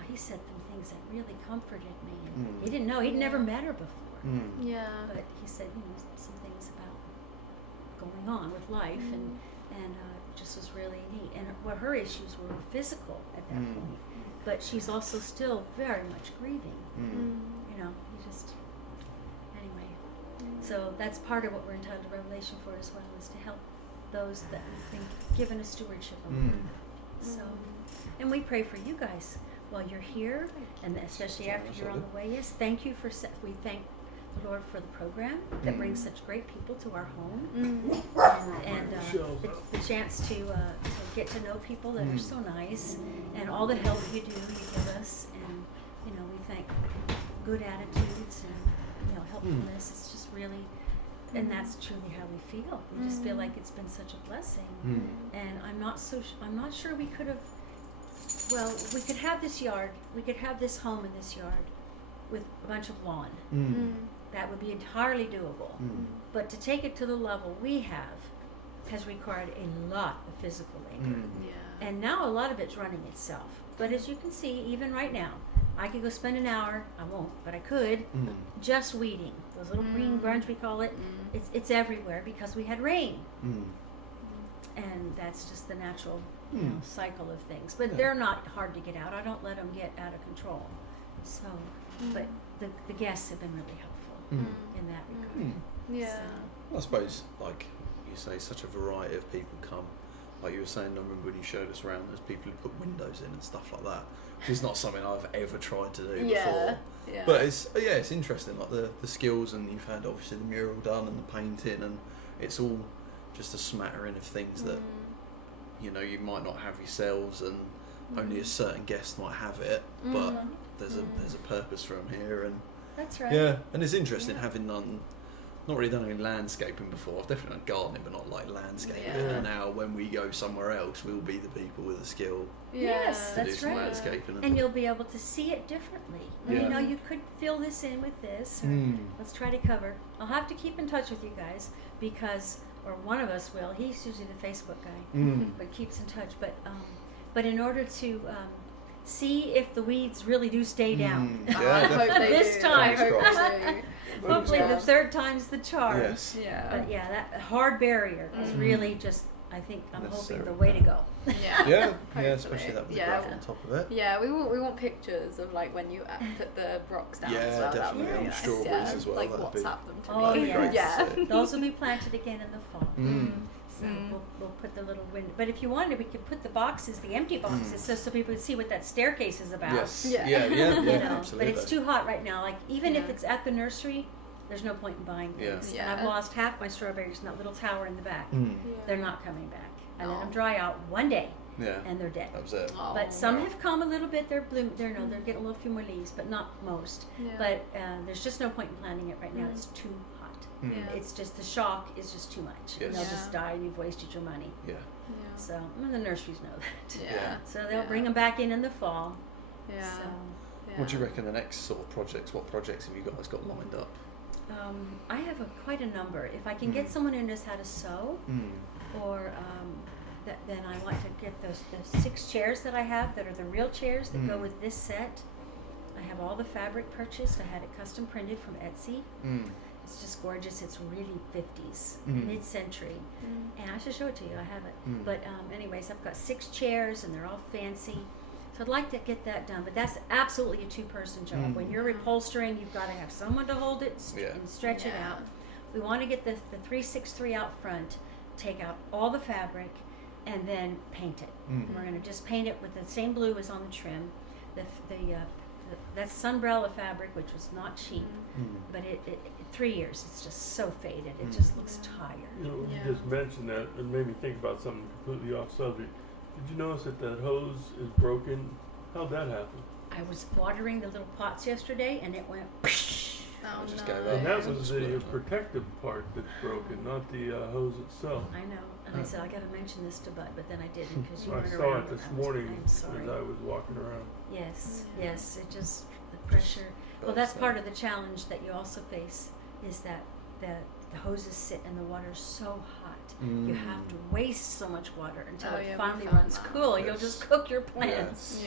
he said some things that really comforted me, and he didn't know, he'd never met her before, Yeah. but he said, you know, some things about going on with life, and it just was really neat, and her issues were physical at that point, but she's also still very much grieving, you know, anyway, so that's part of what we're entitled to revelation for as well, is to help those that have been given a stewardship over. So, and we pray for you guys while you're here, and especially after you're on the way. Yes, thank you we thank the Lord for the program that brings such great people to our home, and the chance to get to know people that are so nice, and all the help you give us, and you know, we thank good attitudes and, you know, helpfulness. It's just really, and that's truly how we feel. We just feel like it's been such a blessing, and I'm not sure we could have. Well, we could have this yard. We could have this home in this yard with a bunch of lawn. That would be entirely doable. But to take it to the level we have has required a lot of physical labor. Yeah. And now a lot of it's running itself. But as you can see, even right now, I could go spend an hour. I won't, but I could. Just weeding. Those little green grunge, we call it. It's everywhere because we had rain. And that's just the natural cycle of things. But they're not hard to get out. I don't let them get out of control. So, but the guests have been really helpful in that regard. Yeah. So, I suppose, like you say, such a variety of people come. Like you were saying, I remember when you showed us around, there's people who put windows in and stuff like that, which is not something I've ever tried to do before. Yeah. But it's interesting, like the skills, and you've had obviously the mural done and the painting, and it's all just a smattering of things that you know you might not have yourselves, and only a certain guest might have it. But there's a purpose for them here, and that's right. yeah, and it's interesting having not really done any landscaping before. I've definitely done gardening, but not like landscaping. Yeah. And now when we go somewhere else, we'll be the people with the skill Yes, to do that's some right. landscaping. And you'll be able to see it differently. Yeah. You know, you could fill this in with this, or let's try to cover. I'll have to keep in touch with you guys because, or one of us will. He's usually the Facebook guy, but keeps in touch. But in order to see if the weeds really do stay down. Yeah, I hope they This do. time. I hope they do. Hopefully Yeah. the third time's the charm. Yes. Yeah. But yeah, that hard barrier is really just, I think, I'm hoping Necessary. the way to go. Yeah. Yeah, Hopefully. especially that with the graph on top of it. Yeah, we want pictures of like when you put the rocks down. Yeah, as well. definitely, That would be and the nice. strawberries as well, Like that'd be- WhatsApp them to Oh, me. yes. Yeah. Those will be planted again in the fall. So Mm. we'll put the little window. But if you wanted, we could put the boxes, the empty boxes, so people would see what that staircase is about. Yes. Yeah. Yeah, You know, absolutely. but it's too hot right now. Like even if Yeah. it's at the nursery, there's no point in buying Yeah. things. Yeah. And I've lost half my strawberries in that little tower in the back. They're not coming back. I let them Oh. dry out one day, Yeah, and they're dead. that was it. Oh, But some wow. have come a little bit. They're getting a little few more leaves, but not most. Yeah. But there's just no point in planting it right now. It's too hot. Yeah. It's just the shock is just too much. And Yes. they'll Yeah. just die, and you've wasted your money. Yeah. Yeah. So the nurseries know that. Yeah. So they'll Yeah. bring them back in the fall. Yeah. So What do you reckon the next sort of projects? What projects have you guys got lined up? I have quite a number. If I can get someone who knows how to sew, or then I want to get those 6 chairs that I have that are the real chairs that go with this set. I have all the fabric purchased. I had it custom printed from Etsy. It's just gorgeous. It's really 50s, mid-century. And I should show it to you. I have it. But anyways, I've got 6 chairs and they're all fancy. So I'd like to get that done. But that's absolutely a 2-person job. When you're upholstering, you've got to have someone to hold it and stretch it out. We want to get the 363 out front, take out all the fabric, and then paint it. We're going to just paint it with the same blue as on the trim. That's Sunbrella fabric, which was not cheap, but it 3 years, it's just so faded. It just looks tired. You know, you just mentioned that, it made me think about something completely off subject. Did you notice that hose is broken? How'd that happen? I was watering the little pots yesterday, and it went. Oh, Just no. gave up. And that It's was the exploded. protective part that's broken, not the hose itself. I know, and I said I got to mention this to Bud, but then I didn't because you I weren't saw around. it this and morning I'm as sorry. I was walking around. Yes, it just the pressure. Well, that's part of the challenge that you also face is that the hoses sit and the water's so hot. You have to waste so much water until it finally runs cool. You'll just cook your plants.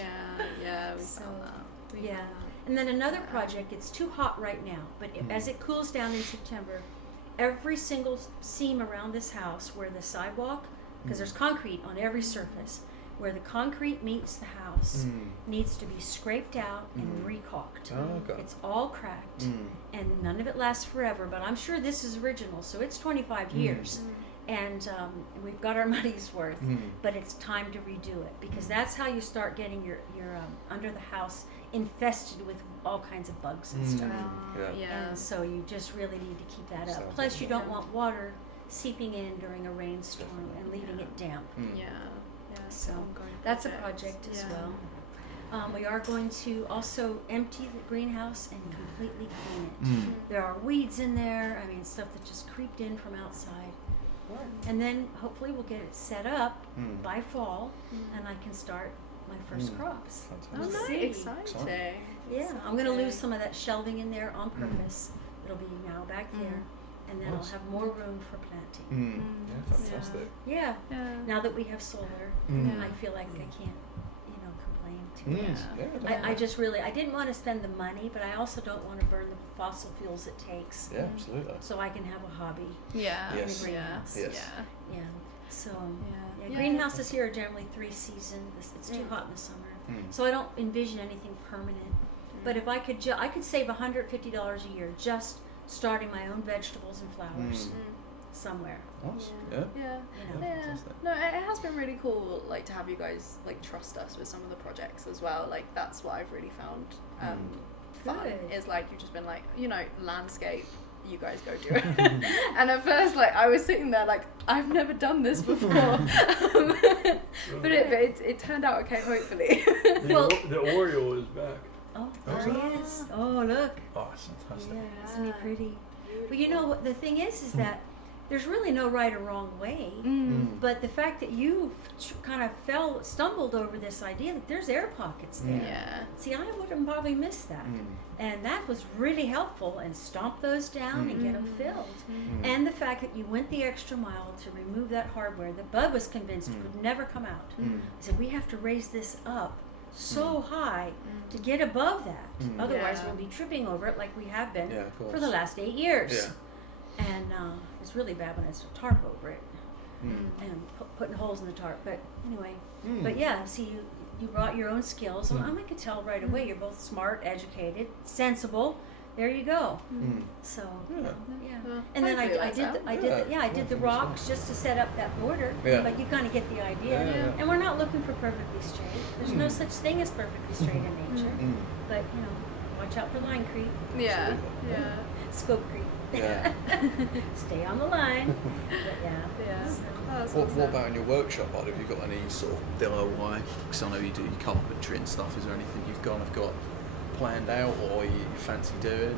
Yeah, we So, found that. Yeah. And then another project, it's too hot right now, but as it cools down in September, every single seam around this house where the sidewalk, because there's concrete on every surface, where the concrete meets the house, needs to be scraped out and recaulked. Oh, okay. It's all cracked, and none of it lasts forever, but I'm sure this is original, so it's 25 years. And we've got our money's worth, but it's time to redo it, because that's how you start getting your under the house infested with all kinds of bugs and stuff. And so you just really need to keep that up. Plus, you don't want water seeping in during a rainstorm and leaving it damp. So that's a project as well. We are going to also empty the greenhouse and completely clean it. There are weeds in there, I mean stuff that just creeped in from outside. And then hopefully we'll get it set up by fall and I can start my first crops. Oh, We'll nice. see. Exciting. Yeah, I'm going to lose some of that shelving in there on purpose. It'll be now back there, and then I'll have more room for planting. Yeah, fantastic. Yeah. Yeah. Now that we have solar, I feel like I can't, complain too much. Yeah. I just really, I didn't want to spend the money, but I also don't want to burn the fossil fuels it takes. Yeah, absolutely. So I can have a hobby. Yeah. Yes. In the greenhouse. Yes. Yeah. So Yeah. greenhouses here are generally 3 season. It's too hot in the summer, so I don't envision anything permanent. But if I could, I could save $150 a year just starting my own vegetables and flowers somewhere. Nice. Yeah. Yeah. Yeah. You know. Yeah. Fantastic. No, it has been really cool, like, to have you guys, like, trust us with some of the projects as well. Like, that's what I've really found fun. Good. Is, like, you've just been like, landscape, you guys go do it. And at first, like, I was sitting there like, I've never done this before. But it turned out okay, hopefully. The Oriole is back. Oh, Oh, there he is. Oh, look. Oh, it's fantastic. Yeah, isn't he pretty? But you know what the thing is that there's really no right or wrong way. But the fact that you kind of stumbled over this idea that there's air pockets there. Yeah. See, I would have probably missed that. And that was really helpful, and stomp those down and get them filled. And the fact that you went the extra mile to remove that hardware that Bud was convinced would never come out. I said, we have to raise this up so high to get above that. Otherwise, we'll be tripping over it like we have been for the last 8 years. Yeah. And it's really bad when it's a tarp over it and putting holes in the tarp. But anyway, but yeah, see, you brought your own skills, and I could tell right away you're both smart, educated, sensible. There you go. So Well, and then hopefully I it did works I did the rocks just to set up that border. Yeah. But you kind of get the idea. Yeah. And we're not looking for perfectly straight. There's no such thing as perfectly straight in nature. But watch out for line creep, Yeah. Yeah. scope creep. Yeah. Stay on the line. But Yeah. So, That's What awesome. about in your workshop, Bud? Have you got any sort of DIY? Because I know you do your carpentry and stuff. Is there anything you've kind of got planned out, or you fancy doing?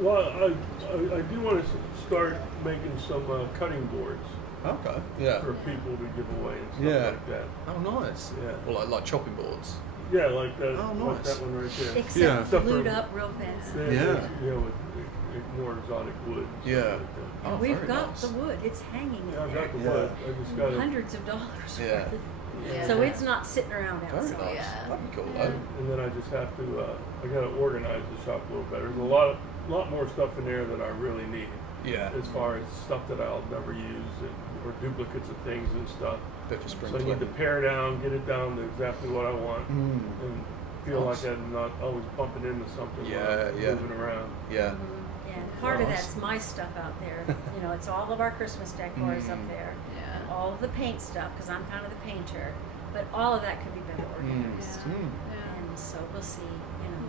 Well, I do want to start making some cutting boards Okay. Yeah. for people to give away and stuff like that. Oh, nice. Yeah. Well, like chopping boards. Yeah, like that. Oh, Like nice. that one right there. Except Yeah. glued up real fancy. Yeah. With more exotic wood. and Yeah. stuff like that. And Oh, we've very got nice. the wood. It's hanging Yeah, I've in there. got the Yeah. wood. I just got it. Hundreds of dollars Yeah. worth. Yeah. So it's not sitting around Very outside. nice. Yeah. That'd be cool Yeah. though. And then I just have to, I got to organize the shop a little better. There's a lot more stuff in there that I really need, Yeah. as far as stuff that I'll never use or duplicates of things and stuff. Bit for So I sprinkling. need to pare down, get it down to exactly what I want, Mm. and feel Nice. like I'm not always bumping into something Yeah, when I'm yeah. moving around. Yeah. Yeah, part of Nice. that's my stuff out there. You know, it's all of our Christmas decor is up there. And Yeah. all of the paint stuff, because I'm kind of the painter. But all of that could be better organized. Yeah. Mm. And so we'll see, you know.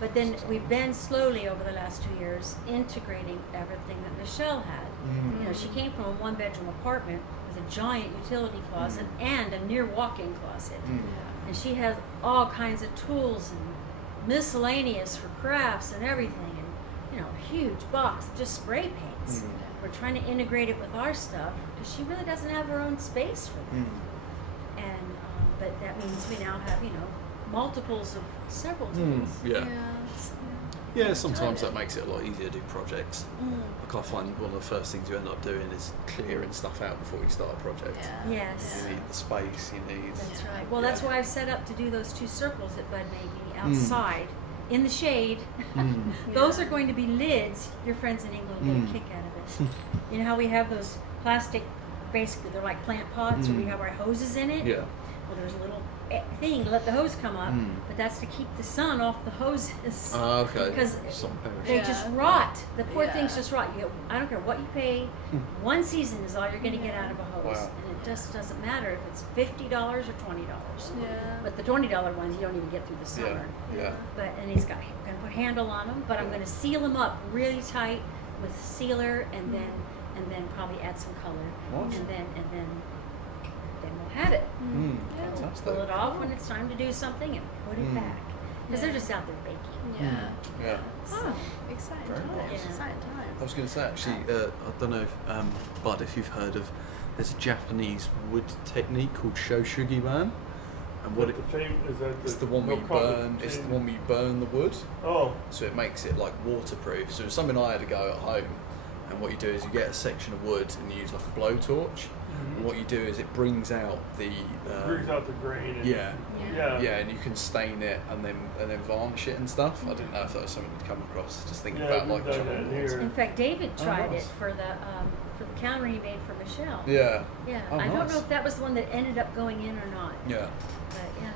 But then we've been slowly over the last 2 years integrating everything that Michelle had. Mm. You know, she came from a 1-bedroom apartment with a giant utility closet and a near walk-in closet. Mm. And she has all kinds of tools and miscellaneous for crafts and everything. And, you know, a huge box of just spray paints. Mm. We're trying to integrate it with our stuff because she really doesn't have her own space for that. Mm. And but that means we now have, you know, multiples of several Mm. tools. Yeah. So, Yeah, sometimes that makes it a lot easier to do projects. mm. Like I find one of the first things you end up doing is clearing stuff out before you start a project. Yeah. Yes. You need the space, you need... That's Yeah. right. Well, Yeah. that's why I've set up to do those 2 circles that Bud made me outside in the shade. Mm. Those are going to be lids. Your friends in England will get Mm. a kick out of it. You know how we have those plastic, basically they're like plant pots where we have our hoses in it? Yeah. Well, there's a little thing to let the hose come up, Mm. but that's to keep the sun off the hoses. Okay. Because Some perish. they Yeah. just rot. The poor Yeah. things just rot. You get, I don't care what you pay. One season is all you're going to get out of a hose, Wow. and it just doesn't matter if it's $50 or $20. Yeah. But the $20 ones you don't even get through the Yeah. summer. Yeah. But and he's got I'm going to put handle on them, but I'm going to seal them up really tight with sealer, and then probably add some color, Nice. and then we'll have it. Mm. Yeah. Fantastic. Pull it off when it's time to do something and put it Mm. back because they're Yeah. just out there baking. Yeah. Yeah. Oh, exciting Very times. nice. Exciting I times. was going to say, actually, I don't know if, Bud, if you've heard of, there's a Japanese wood technique called shoshugiban. And what it, Is that it's the one where you burn, it's the one where you burn the wood. Oh, So it makes it like waterproof. So it's something I had to go at home. And what you do is you get a section of wood and you use like a blowtorch. And what you do is it brings out the brings out the grain. And, yeah, Yeah. and you can stain it and then varnish it and stuff. I didn't know if that was something you'd come across. Just thinking Yeah, about we've like done chopping that wood. here. In fact, David Oh, tried nice. it for the counter he made for Michelle. Yeah, Yeah. Oh, I don't nice. know if that was the one that ended up going in or not. yeah, But yeah.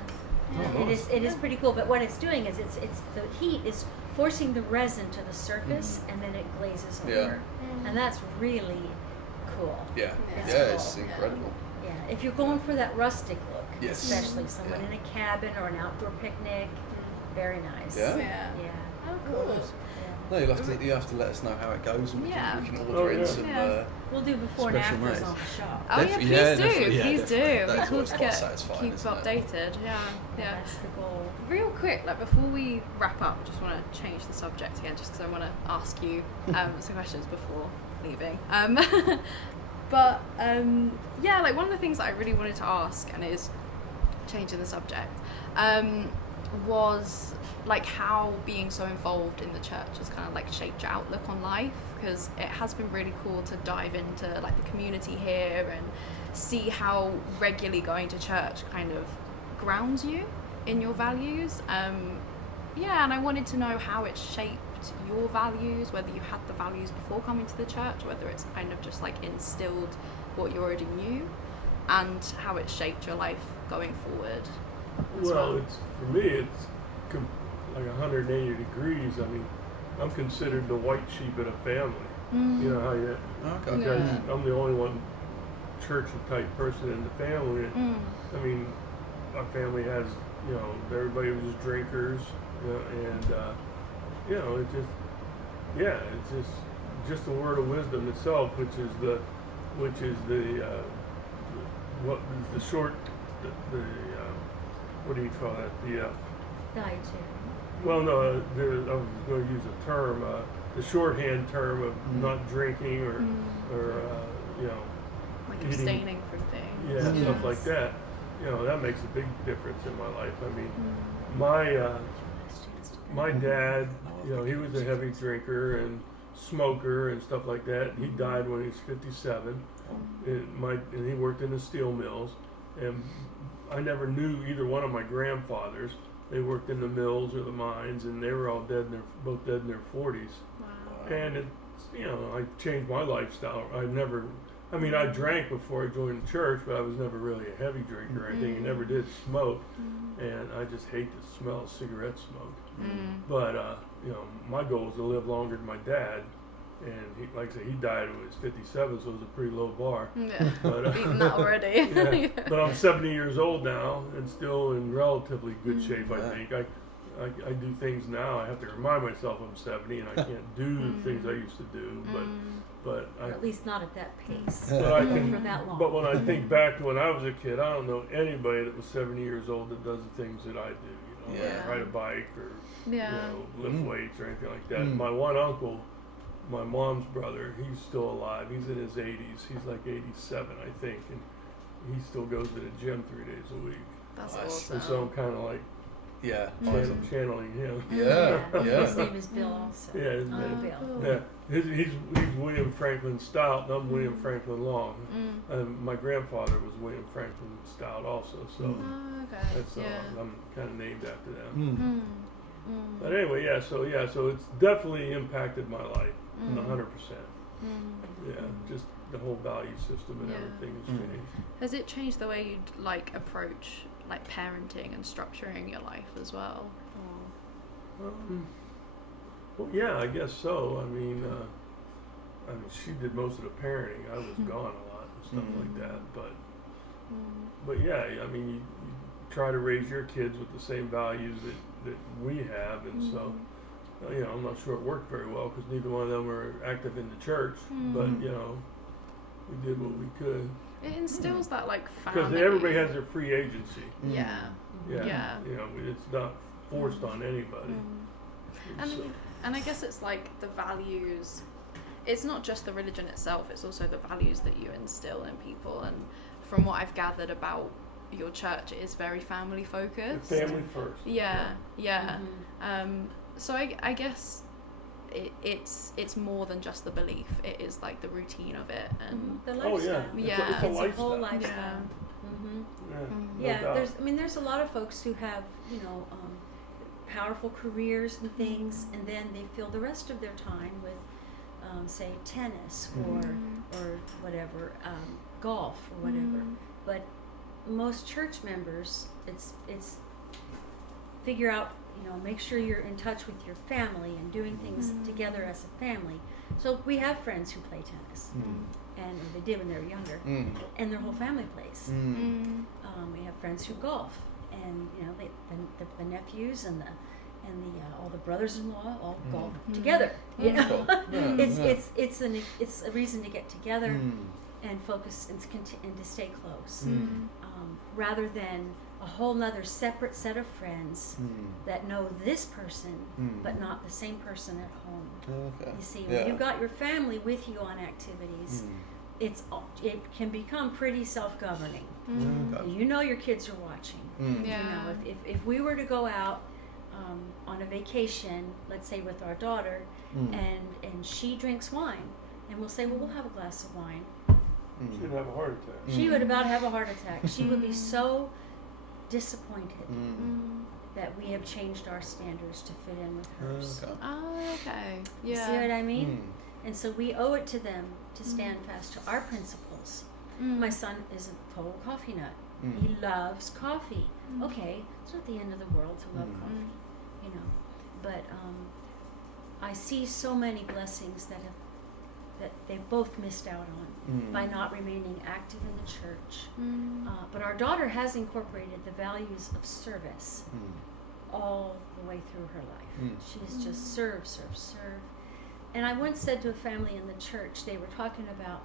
Oh, It nice. is pretty cool. But what it's doing is it's the heat is forcing the resin to the surface, and then it glazes Yeah. over, and that's really cool. yeah, It's yeah. cool. It's incredible. Yeah, if you're going for that rustic look, Yes. especially someone Yeah. in a cabin or an outdoor picnic, very nice. Yeah. Yeah. Yeah. Oh, cool. Yeah. No, you have to let us know how it goes, and we Yeah. can order Oh, in yeah. some. Yeah. We'll do before and Special afters night. on the shop. Oh yeah, Definitely- please yeah, do. definitely, yeah, Please definitely. do. That It'd is be cool always to quite get satisfying, keep isn't it? updated. Yeah, yeah. That's the goal. Real quick, like before we wrap up, I just want to change the subject again, just because I want to ask you some questions before leaving. But yeah, like one of the things that I really wanted to ask, and it is changing the subject, was like how being so involved in the church has kind of like shaped your outlook on life, because it has been really cool to dive into like the community here and see how regularly going to church kind of grounds you in your values. Yeah, and I wanted to know how it shaped your values, whether you had the values before coming to the church, whether it's kind of just like instilled what you already knew, and how it shaped your life going forward as well. It's for me, it's like 180 degrees. I mean, I'm considered the white sheep in a family. You know how you? Okay. Because Yeah. I'm the only one churchy type person in the family. I mean, our family has, everybody was drinkers, and it's just the word of wisdom itself, which is the what is the short, what do you call that? Dietary. Well, no, I was going to use a term, the shorthand term of not drinking or Like eating. abstaining from things. Yeah, stuff like that. that makes a big difference in my life. I mean, my dad, he was a heavy drinker and smoker and stuff like that. He died when he was 57, and he worked in the steel mills. And I never knew either one of my grandfathers. They worked in the mills or the mines, and they were all both dead in their 40s. Wow. And it's, I changed my lifestyle. I drank before I joined the church, but I was never really a heavy drinker or anything. I never did smoke, and I just hate the smell of cigarette smoke. But, my goal was to live longer than my dad. And like I said, he died when he was 57, so it was a pretty low bar. Yeah, But, beaten that already. yeah. But I'm 70 years old now and still in relatively good shape, I think. I do things now. I have to remind myself I'm 70 and I can't do the things I used to do. But Or at least not at that pace. But I can, for that long. But when I think back to when I was a kid, I don't know anybody that was 70 years old that does the things that I do. Like ride a bike or lift weights or anything like that. My one uncle, my mom's brother, he's still alive. He's in his 80s. He's like 87, I think, and he still goes to the gym 3 days a week. That's Nice. awesome. And so I'm kind of like Awesome. channeling him. His name is Bill also. Yeah, his Oh, name. Bill. Yeah, he's William Franklin Stout, and I'm William Franklin Long. And my grandfather was William Franklin Stout also, so Oh, okay. that's Yeah. I'm kind of named after them. Mm. But anyway, so it's definitely impacted my life, 100%. Yeah, just the whole value system and everything has changed. Has it changed the way you'd like approach like parenting and structuring your life as well? Well, yeah, I guess so. I mean, she did most of the parenting. I was gone a lot and stuff like that. But yeah, I mean, you try to raise your kids with the same values that we have, and so I'm not sure it worked very well because neither one of them were active in the church. But we did what we could. It instills that like family. Because everybody has their free agency. Yeah. Yeah. It's not forced on anybody. And I guess it's like the values. It's not just the religion itself, it's also the values that you instill in people. And from what I've gathered about your church, it is very family focused. Family first. Yeah. So I guess it's more than just the belief. It is like the routine of it and The lifestyle. It's a It's a lifestyle. whole lifestyle. No doubt. There's a lot of folks who have, powerful careers and things, and then they fill the rest of their time with, say, tennis or whatever, golf or whatever. But most church members, it's figure out, make sure you're in touch with your family and doing things together as a family. So we have friends who play tennis, and they did when they were younger, and their whole family plays. We have friends who golf, and the nephews and all the brothers-in-law all golf together. It's a reason to get together and focus and to stay close, rather than a whole nother separate set of friends that know this person but not the same person at home. You see, when you've got your family with you on activities, it can become pretty self-governing. Your kids are watching. If we were to go out on a vacation, let's say with our daughter, and she drinks wine, and we'll say, well, we'll have a glass of wine. She'd have a heart attack. She would about have a heart attack. She would be so disappointed that we have changed our standards to fit in with hers. Okay. You see what I mean? And so we owe it to them to stand fast to our principles. My son is a total coffee nut. He loves coffee. Okay, it's not the end of the world to love coffee, But I see so many blessings that they've both missed out on by not remaining active in the church. But our daughter has incorporated the values of service all the way through her life. She's just serve. And I once said to a family in the church, they were talking about,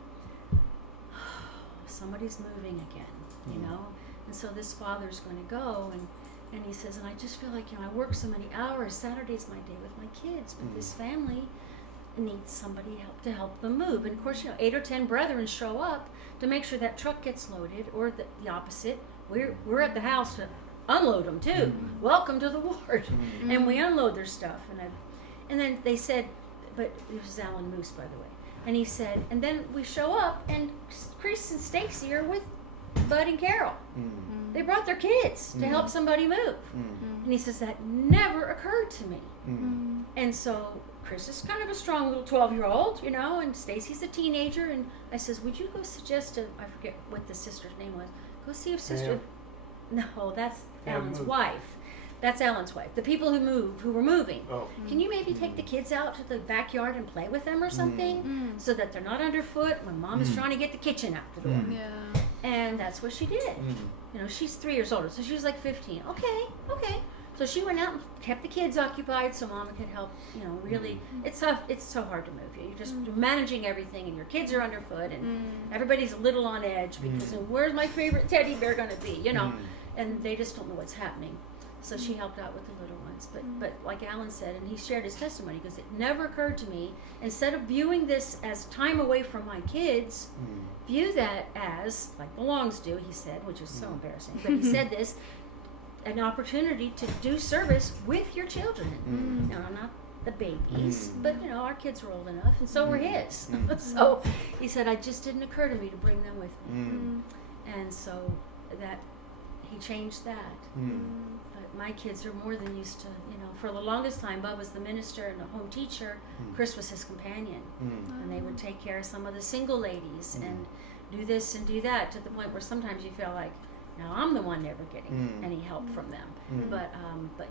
somebody's moving again, and so this father's going to go, and he says, and I just feel like, I work so many hours, Saturday's my day with my kids, but this family needs somebody to help them move. And of course, 8 or 10 brethren show up to make sure that truck gets loaded, or the opposite, we're at the house to unload them too. Welcome to the ward. And we unload their stuff. And then they said, but this was Alan Moose, by the way. And he said, and then we show up, and Chris and Stacy are with Bud and Carol. They brought their kids to help somebody move. And he says, that never occurred to me. And so Chris is kind of a strong little 12-year-old, you know, and Stacy's a teenager. And I says, would you go suggest I forget what the sister's name was. Go see if sister. No, that's Alan's wife. That's Alan's wife. The people who were moving. Oh. Can you maybe take the kids out to the backyard and play with them or something, so that they're not underfoot when mom is trying to get the kitchen out the door? Yeah. And that's what she did. You know, she's 3 years older, so she was like 15. Okay. So she went out and kept the kids occupied so mama could help. You know, really, it's tough. It's so hard to move. You're managing everything, and your kids are underfoot, and everybody's a little on edge because where's my favorite teddy bear going to be? You know, and they just don't know what's happening. So she helped out with the little ones. But like Alan said, and he shared his testimony, because it never occurred to me, instead of viewing this as time away from my kids, view that as, like the Longs do, he said, which is so embarrassing, but he said this, an opportunity to do service with your children. Now, not the babies, but, you know, our kids were old enough, and so were his. So he said, it just didn't occur to me to bring them with me. And so that, he changed that. My kids are more than used to, you know, for the longest time, Bub was the minister and the home teacher. Chris was his companion. And they would take care of some of the single ladies and do this and do that, to the point where sometimes you feel like, now I'm the one never getting any help from them. But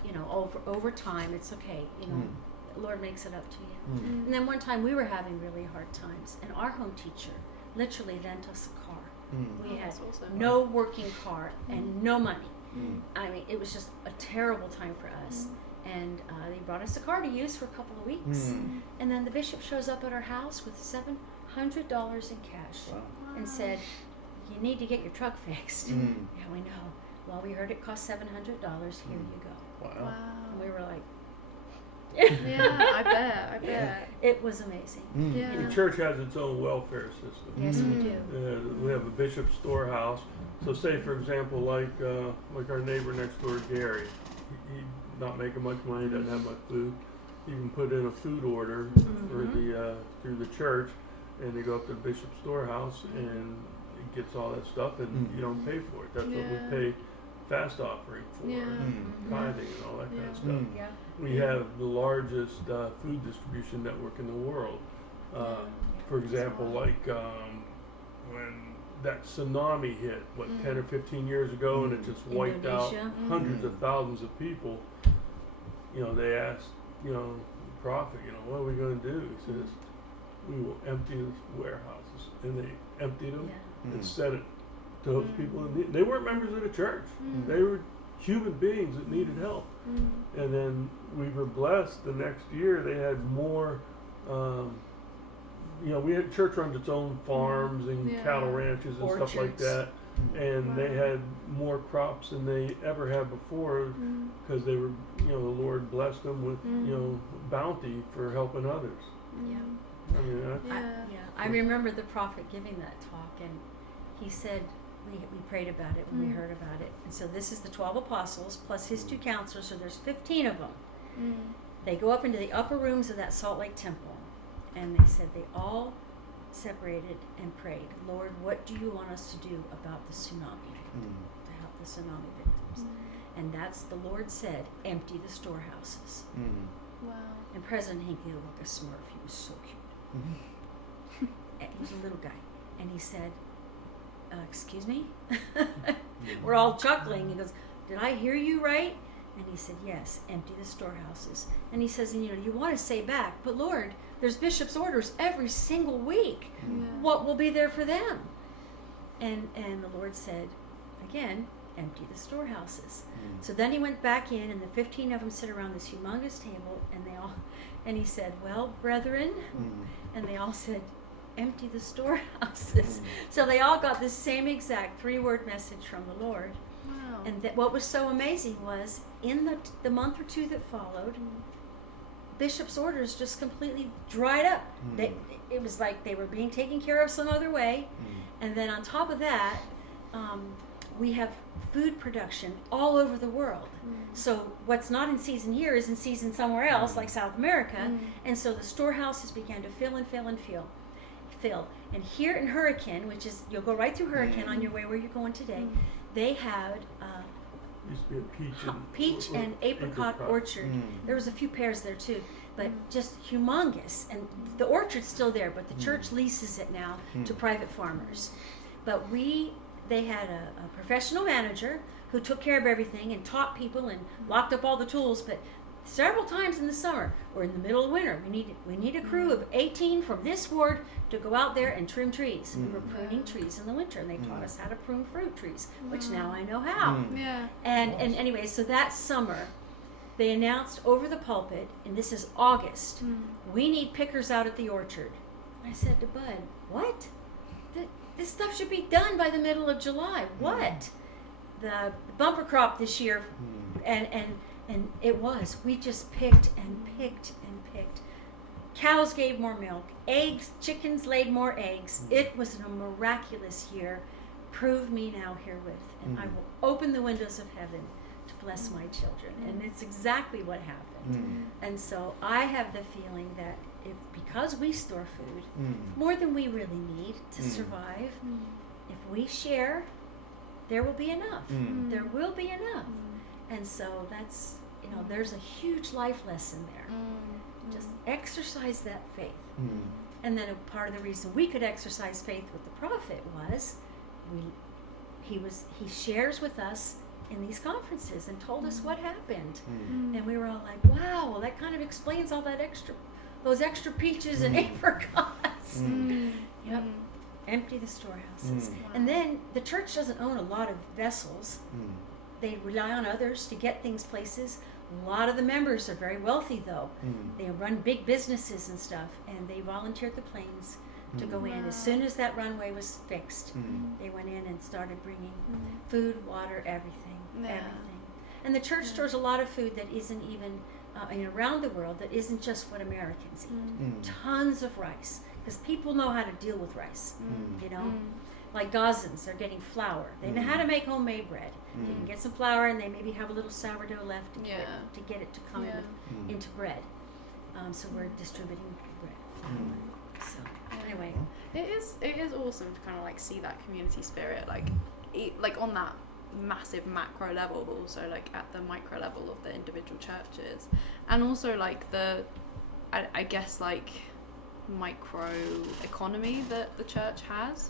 you know, over time, it's okay. You know, the Lord makes it up to you. And then one time we were having really hard times, and our home teacher literally lent us a car. We had no working car and no money. I mean, it was just a terrible time for us. And they brought us a car to use for a couple of weeks. And then the bishop shows up at our house with $700 in cash and said, you need to get your truck fixed. Yeah, we know. Well, we heard it cost $700. Here you go. Wow. And we were like, Yeah, I bet. It was amazing. Yeah. The church has its own welfare system. Yes, we do. We have a bishop's storehouse. So say, for example, like our neighbor next door, Gary, he's not making much money, doesn't have much food. You can put in a food order for through the church, and they go up to the bishop's storehouse, and it gets all that stuff, and you don't pay for it. That's what we pay fast offering for, tithing and all that kind of stuff. We have the largest food distribution network in the world. For example, like when that tsunami hit, 10 or 15 years ago, and it just wiped out hundreds of thousands of people. You know, they asked, you know, the prophet, you know, what are we going to do? He says, we will empty the warehouses. And they emptied them and sent it to those people in need. They weren't members of the church. They were human beings that needed help. And then we were blessed the next year. They had more, you know, we had church runs its own farms and cattle ranches and stuff like that. And they had more crops than they ever had before, because they were, you know, the Lord blessed them with, you know, bounty for helping others. I mean, I remember the prophet giving that talk, and he said, we prayed about it when we heard about it. And so this is the 12 apostles plus his 2 counselors, so there's 15 of them. They go up into the upper rooms of that Salt Lake temple, and they said they all separated and prayed, Lord, what do you want us to do about the tsunami, to help the tsunami victims? And that's, the Lord said, empty the storehouses. Wow. And President Hinckley looked like a smurf. He was so cute. And he was a little guy. And he said, excuse me? We're all chuckling. He goes, did I hear you right? And he said, yes, empty the storehouses. And he says, and you know, you want to say back, but Lord, there's bishop's orders every single week. What will be there for them? And the Lord said, again, empty the storehouses. So then he went back in, and the 15 of them sit around this humongous table, and he said, well, brethren, and they all said, empty the storehouses. So they all got the same exact 3-word message from the Lord. Wow. And what was so amazing was, in the month or 2 that followed, bishop's orders just completely dried up. It was like they were being taken care of some other way. And then on top of that, we have food production all over the world. So what's not in season here is in season somewhere else, like South America. And so the storehouses began to fill and fill and fill. And here in Hurricane, which is, you'll go right through Hurricane on your way where you're going today, they had Used to be a peach and apricot orchard. There was a few pears there too, but just humongous. And the orchard's still there, but the church leases it now to private farmers. But they had a professional manager who took care of everything and taught people and locked up all the tools. But several times in the summer or in the middle of winter, we need a crew of 18 from this ward to go out there and trim trees. We were pruning trees in the winter, and they taught us how to prune fruit trees, which now I know how. And anyway, so that summer, they announced over the pulpit, and this is August, we need pickers out at the orchard. I said to Bud, what? This stuff should be done by the middle of July. What? The bumper crop this year, and it was. We just picked and picked and picked. Cows gave more milk. Eggs, chickens laid more eggs. It was a miraculous year. Prove me now herewith, and I will open the windows of heaven to bless my children. And it's exactly what happened. And so I have the feeling that because we store food more than we really need to survive, if we share, there will be enough. There will be enough. And so that's, there's a huge life lesson there. Just exercise that faith. And then a part of the reason we could exercise faith with the prophet was he shares with us in these conferences and told us what happened. And we were all like, wow, well, that kind of explains all those extra peaches and apricots. Yep. Empty the storehouses. And then the church doesn't own a lot of vessels. They rely on others to get things places. A lot of the members are very wealthy, though. They run big businesses and stuff, and they volunteered the planes to go in. As soon as that runway was fixed, they went in and started bringing food, water, everything. And the church stores a lot of food that isn't even, around the world, that isn't just what Americans eat. Tons of rice, because people know how to deal with rice, Like Gazans, they're getting flour. They know how to make homemade bread. They can get some flour, and they maybe have a little sourdough left to get it to come into bread. So we're distributing bread. So anyway, it is awesome to kind of like see that community spirit, like on that massive macro level, but also like at the micro level of the individual churches, and also like I guess like micro economy that the church has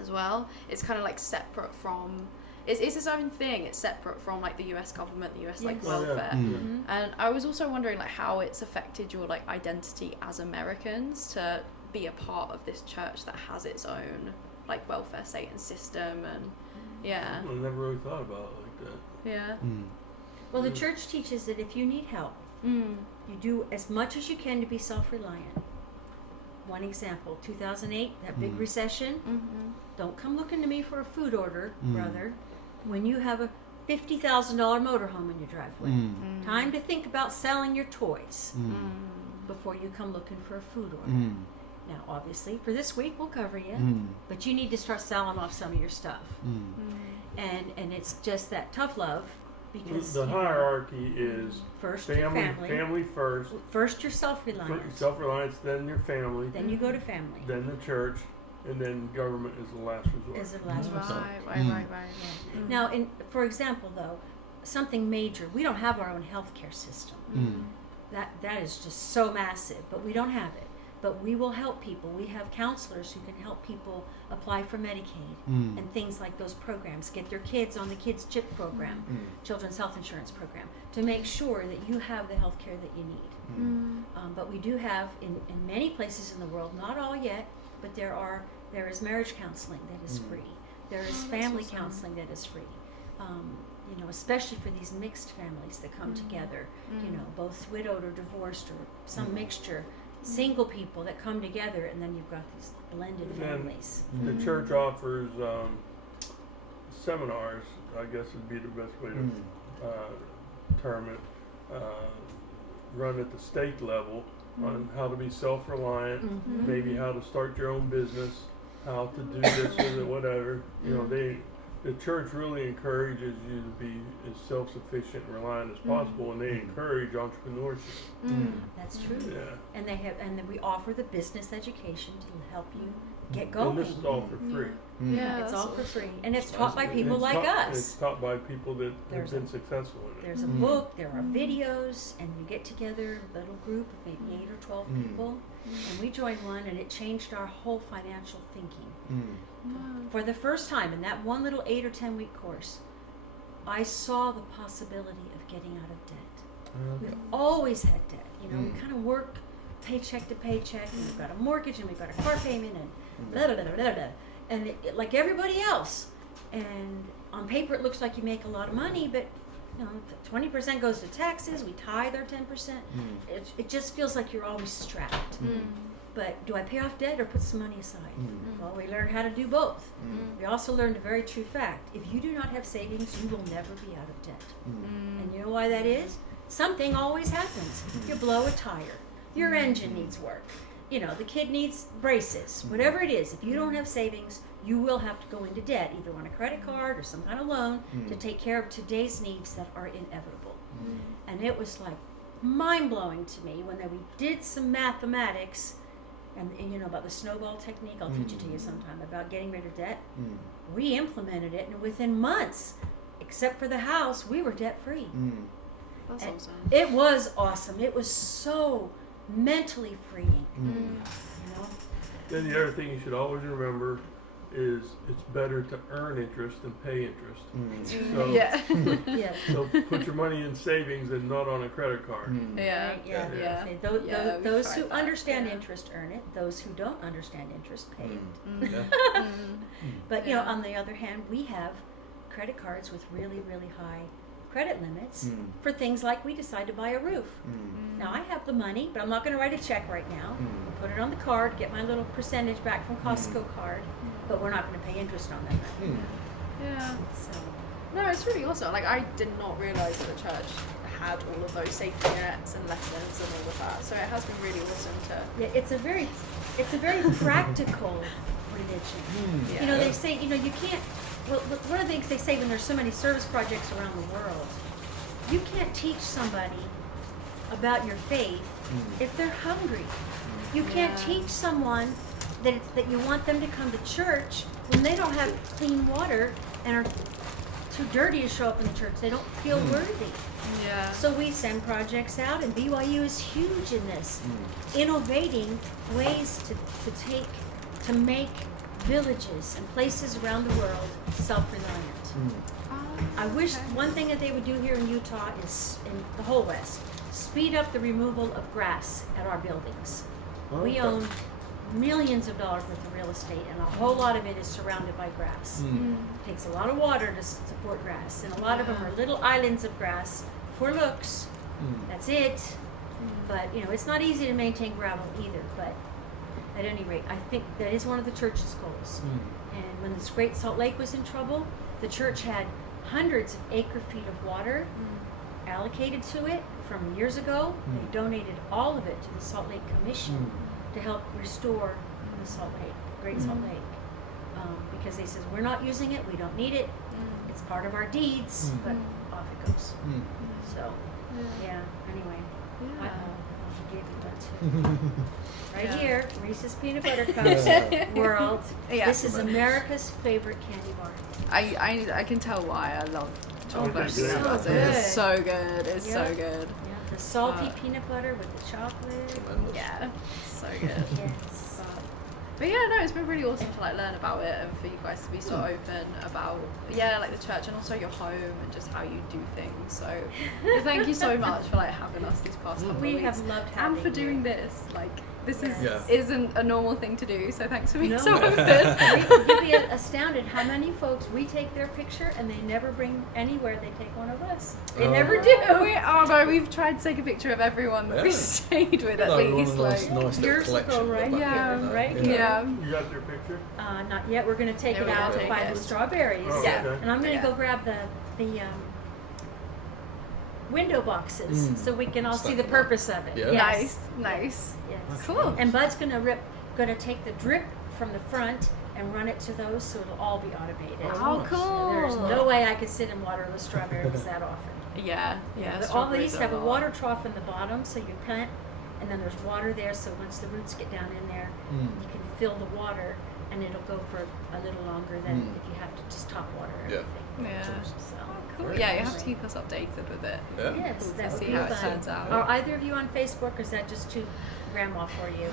as well. It's kind of like separate from, it's its own thing. It's separate from like the US government, the US like welfare. And I was also wondering like how it's affected your like identity as Americans to be a part of this church that has its own like welfare state and system. And I never really thought about it like that. Well, the church teaches that if you need help, you do as much as you can to be self-reliant. One example, 2008, that big recession. Don't come looking to me for a food order, brother, when you have a $50,000 motorhome in your driveway. Time to think about selling your toys before you come looking for a food order. Now, obviously, for this week, we'll cover you, but you need to start selling off some of your stuff. And it's just that tough love, because the hierarchy is first your family first. First your self-reliance. Self-reliance, then your family. Then you go to family. Then the church, and then government is the last resort. Is the last resort. Right. Now, for example, though, something major, we don't have our own healthcare system. That is just so massive, but we don't have it. But we will help people. We have counselors who can help people apply for Medicaid and things like those programs. Get their kids on the Kids CHIP program, Children's Health Insurance Program, to make sure that you have the health care that you need. But we do have, in many places in the world, not all yet, but there is marriage counseling that is free. There is family counseling that is free. Especially for these mixed families that come together, both widowed or divorced or some mixture. Single people that come together, and then you've got these blended families. The church offers seminars, I guess would be the best way to term it, run at the state level on how to be self-reliant, maybe how to start your own business, how to do this or whatever. the church really encourages you to be as self-sufficient and reliant as possible, and they encourage entrepreneurship. That's true. Yeah. And then we offer the business education to help you get And going. this is all for free. Yeah, It's that's all for awesome. free, and it's taught by And people it's like taught- us. It's taught by people that have There's been successful in it. There's a book, there are videos, and you get together, a little group of maybe 8 or 12 people, and we joined one, and it changed our whole financial thinking. For the first time in that one little 8 or 10 week course, I saw the possibility of getting out of debt. We've always had debt. You know, we kind of work paycheck to paycheck, and we've got a mortgage, and we've got a car payment, and blah, blah, blah, blah, blah. And like everybody else. And on paper, it looks like you make a lot of money, but you know, 20% goes to taxes. We tithe our 10%. It just feels like you're always strapped. But do I pay off debt or put some money aside? Well, we learn how to do both. We also learned a very true fact. If you do not have savings, you will never be out of debt. And you know why that is? Something always happens. You blow a tire. Your engine needs work. You know, the kid needs braces. Whatever it is, if you don't have savings, you will have to go into debt, either on a credit card or some kind of loan, to take care of today's needs that are inevitable. And it was like mind-blowing to me when we did some mathematics, and you know about the snowball technique. I'll teach it to you sometime about getting rid of debt. We implemented it, and within months, except for the house, we were debt-free. That's And awesome. It was awesome. It was so mentally freeing. You know? Then the other thing you should always remember is it's better to earn interest than pay interest. So, Yeah. Yeah. so put your money in savings and not on a credit card. Yeah. Right, yeah. Yeah. Say, Yeah, we've those tried who that. understand Yeah. interest earn it. Those who don't understand interest pay it. Yeah. But you know, Yeah. on the other hand, we have credit cards with really, really high credit limits for things like we decide to buy a roof. Now I have the money, but I'm not going to write a check right now. I'll put it on the card, get my little percentage back from Costco card, but we're not going to pay interest on that. Yeah. So No, it's really awesome. Like, I did not realise that the church had all of those safety nets and lessons and all of that. So it has been really awesome to. yeah, it's a very practical religion. Yeah. You know, they say, you know, you can't. Well, one of the things they say when there's so many service projects around the world, you can't teach somebody about your faith if they're hungry. You can't Yeah. teach someone that you want them to come to church when they don't have clean water and are too dirty to show up in the church. They don't feel worthy. Yeah. So we send projects out, and BYU is huge in this, innovating ways to make villages and places around the world self-reliant. I wish one thing that they would do here in Utah is, in the whole West, speed up the removal of grass at our buildings. We own millions of dollars worth of real estate, and a whole lot of it is surrounded by grass. It takes a lot of water to support grass, and a lot of them are little islands of grass for looks. That's it. But you know, it's not easy to maintain gravel either. But at any rate, I think that is one of the church's goals. And when this Great Salt Lake was in trouble, the church had hundreds of acre-feet of water allocated to it from years ago. They donated all of it to the Salt Lake Commission to help restore the Salt Lake, Great Salt Lake. Because they said, we're not using it, we don't need it, it's part of our deeds, but off it goes. So, yeah, anyway, I'll give you that too. Right Yeah. here, Reese's Peanut Butter Cups World. Yeah. This is America's favorite candy bar. I can tell why I love chocolate Okay, peanut good. butter. So It's so good. It's Yeah. so good. Yeah, the salty peanut butter with the chocolate. Tremendous. Yeah. So good. Yes. But yeah, no, it's been really awesome to like learn about it and for you guys to be so open about like the church and also your home and just how you do things. So thank you so much for like having us these past couple of We weeks have loved having and for doing you. this. Like this Yeah. isn't a normal thing to do. So thanks for being No. so open. You'd be astounded how many folks we take their picture and they never bring anywhere they take one of us. They Oh. never do. We've tried to take a picture of everyone that we Yeah. stayed with at No, we want least. a nice, Like, nice little years ago, collection. right? back Yeah, in, right you know. yeah. You got their picture? Not yet. We're going to take Yeah, it we're out gonna by take the it. strawberries. Oh, Yeah. okay. And I'm going to Yeah. go grab the window boxes so we can all Stack see the them up. purpose of it. Yeah. Yes. Nice. Yes. Cool. And Bud's going to take the drip from the front and run it to those, so it'll all be automated. Oh, cool. There's no way I could sit and water the strawberries that often. Yeah. But all these have a water trough in the bottom, so you plant, and then there's water there, so once the roots get down in there, you can fill the water, and it'll go for a little longer than if you have to just top water everything. Yeah. So, Cool. Very Yeah, you nice. have to keep us updated with it. Yeah. yes, Cool that to would see be how it fun. turns out. Are either of you on Facebook, or is that just too grandma for you?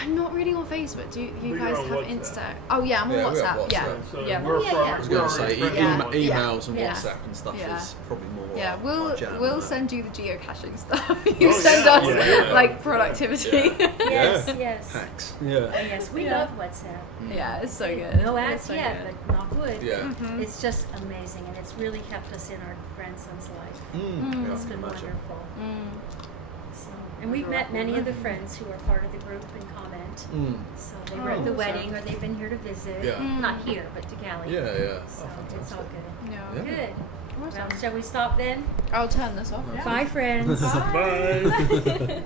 I'm not really on Facebook. Do you We're guys on have WhatsApp. Insta? Oh yeah, I'm on Yeah, we have WhatsApp. Yeah. WhatsApp. So Yeah. we're Yeah, from- yeah. I was going to say Yeah. emails and Yeah. WhatsApp and stuff Yeah. is probably more. Yeah, our jam, we'll isn't it? send you the geocaching stuff. You Oh, send yeah. us Yeah. like productivity. Yeah. Yes, Yeah. yes. Hacks. Yes, we Yeah. love WhatsApp. Yeah, it's so good. No It's ads so yet, good. but knock wood. Yeah. Mhm. It's just amazing, and it's really kept us in our grandson's life. Yeah, It's been imagine. wonderful. Mm. So, and we've met many of the friends who are part of the group and comment. So they were at the awesome. wedding, or they've been here to visit. Yeah. Not here, but to Cali. Yeah, yeah. So Oh, it's all fantastic. good. Yeah. Yeah. Good. Awesome. Well, shall we stop then? I'll turn this off. Bye, friends. Bye.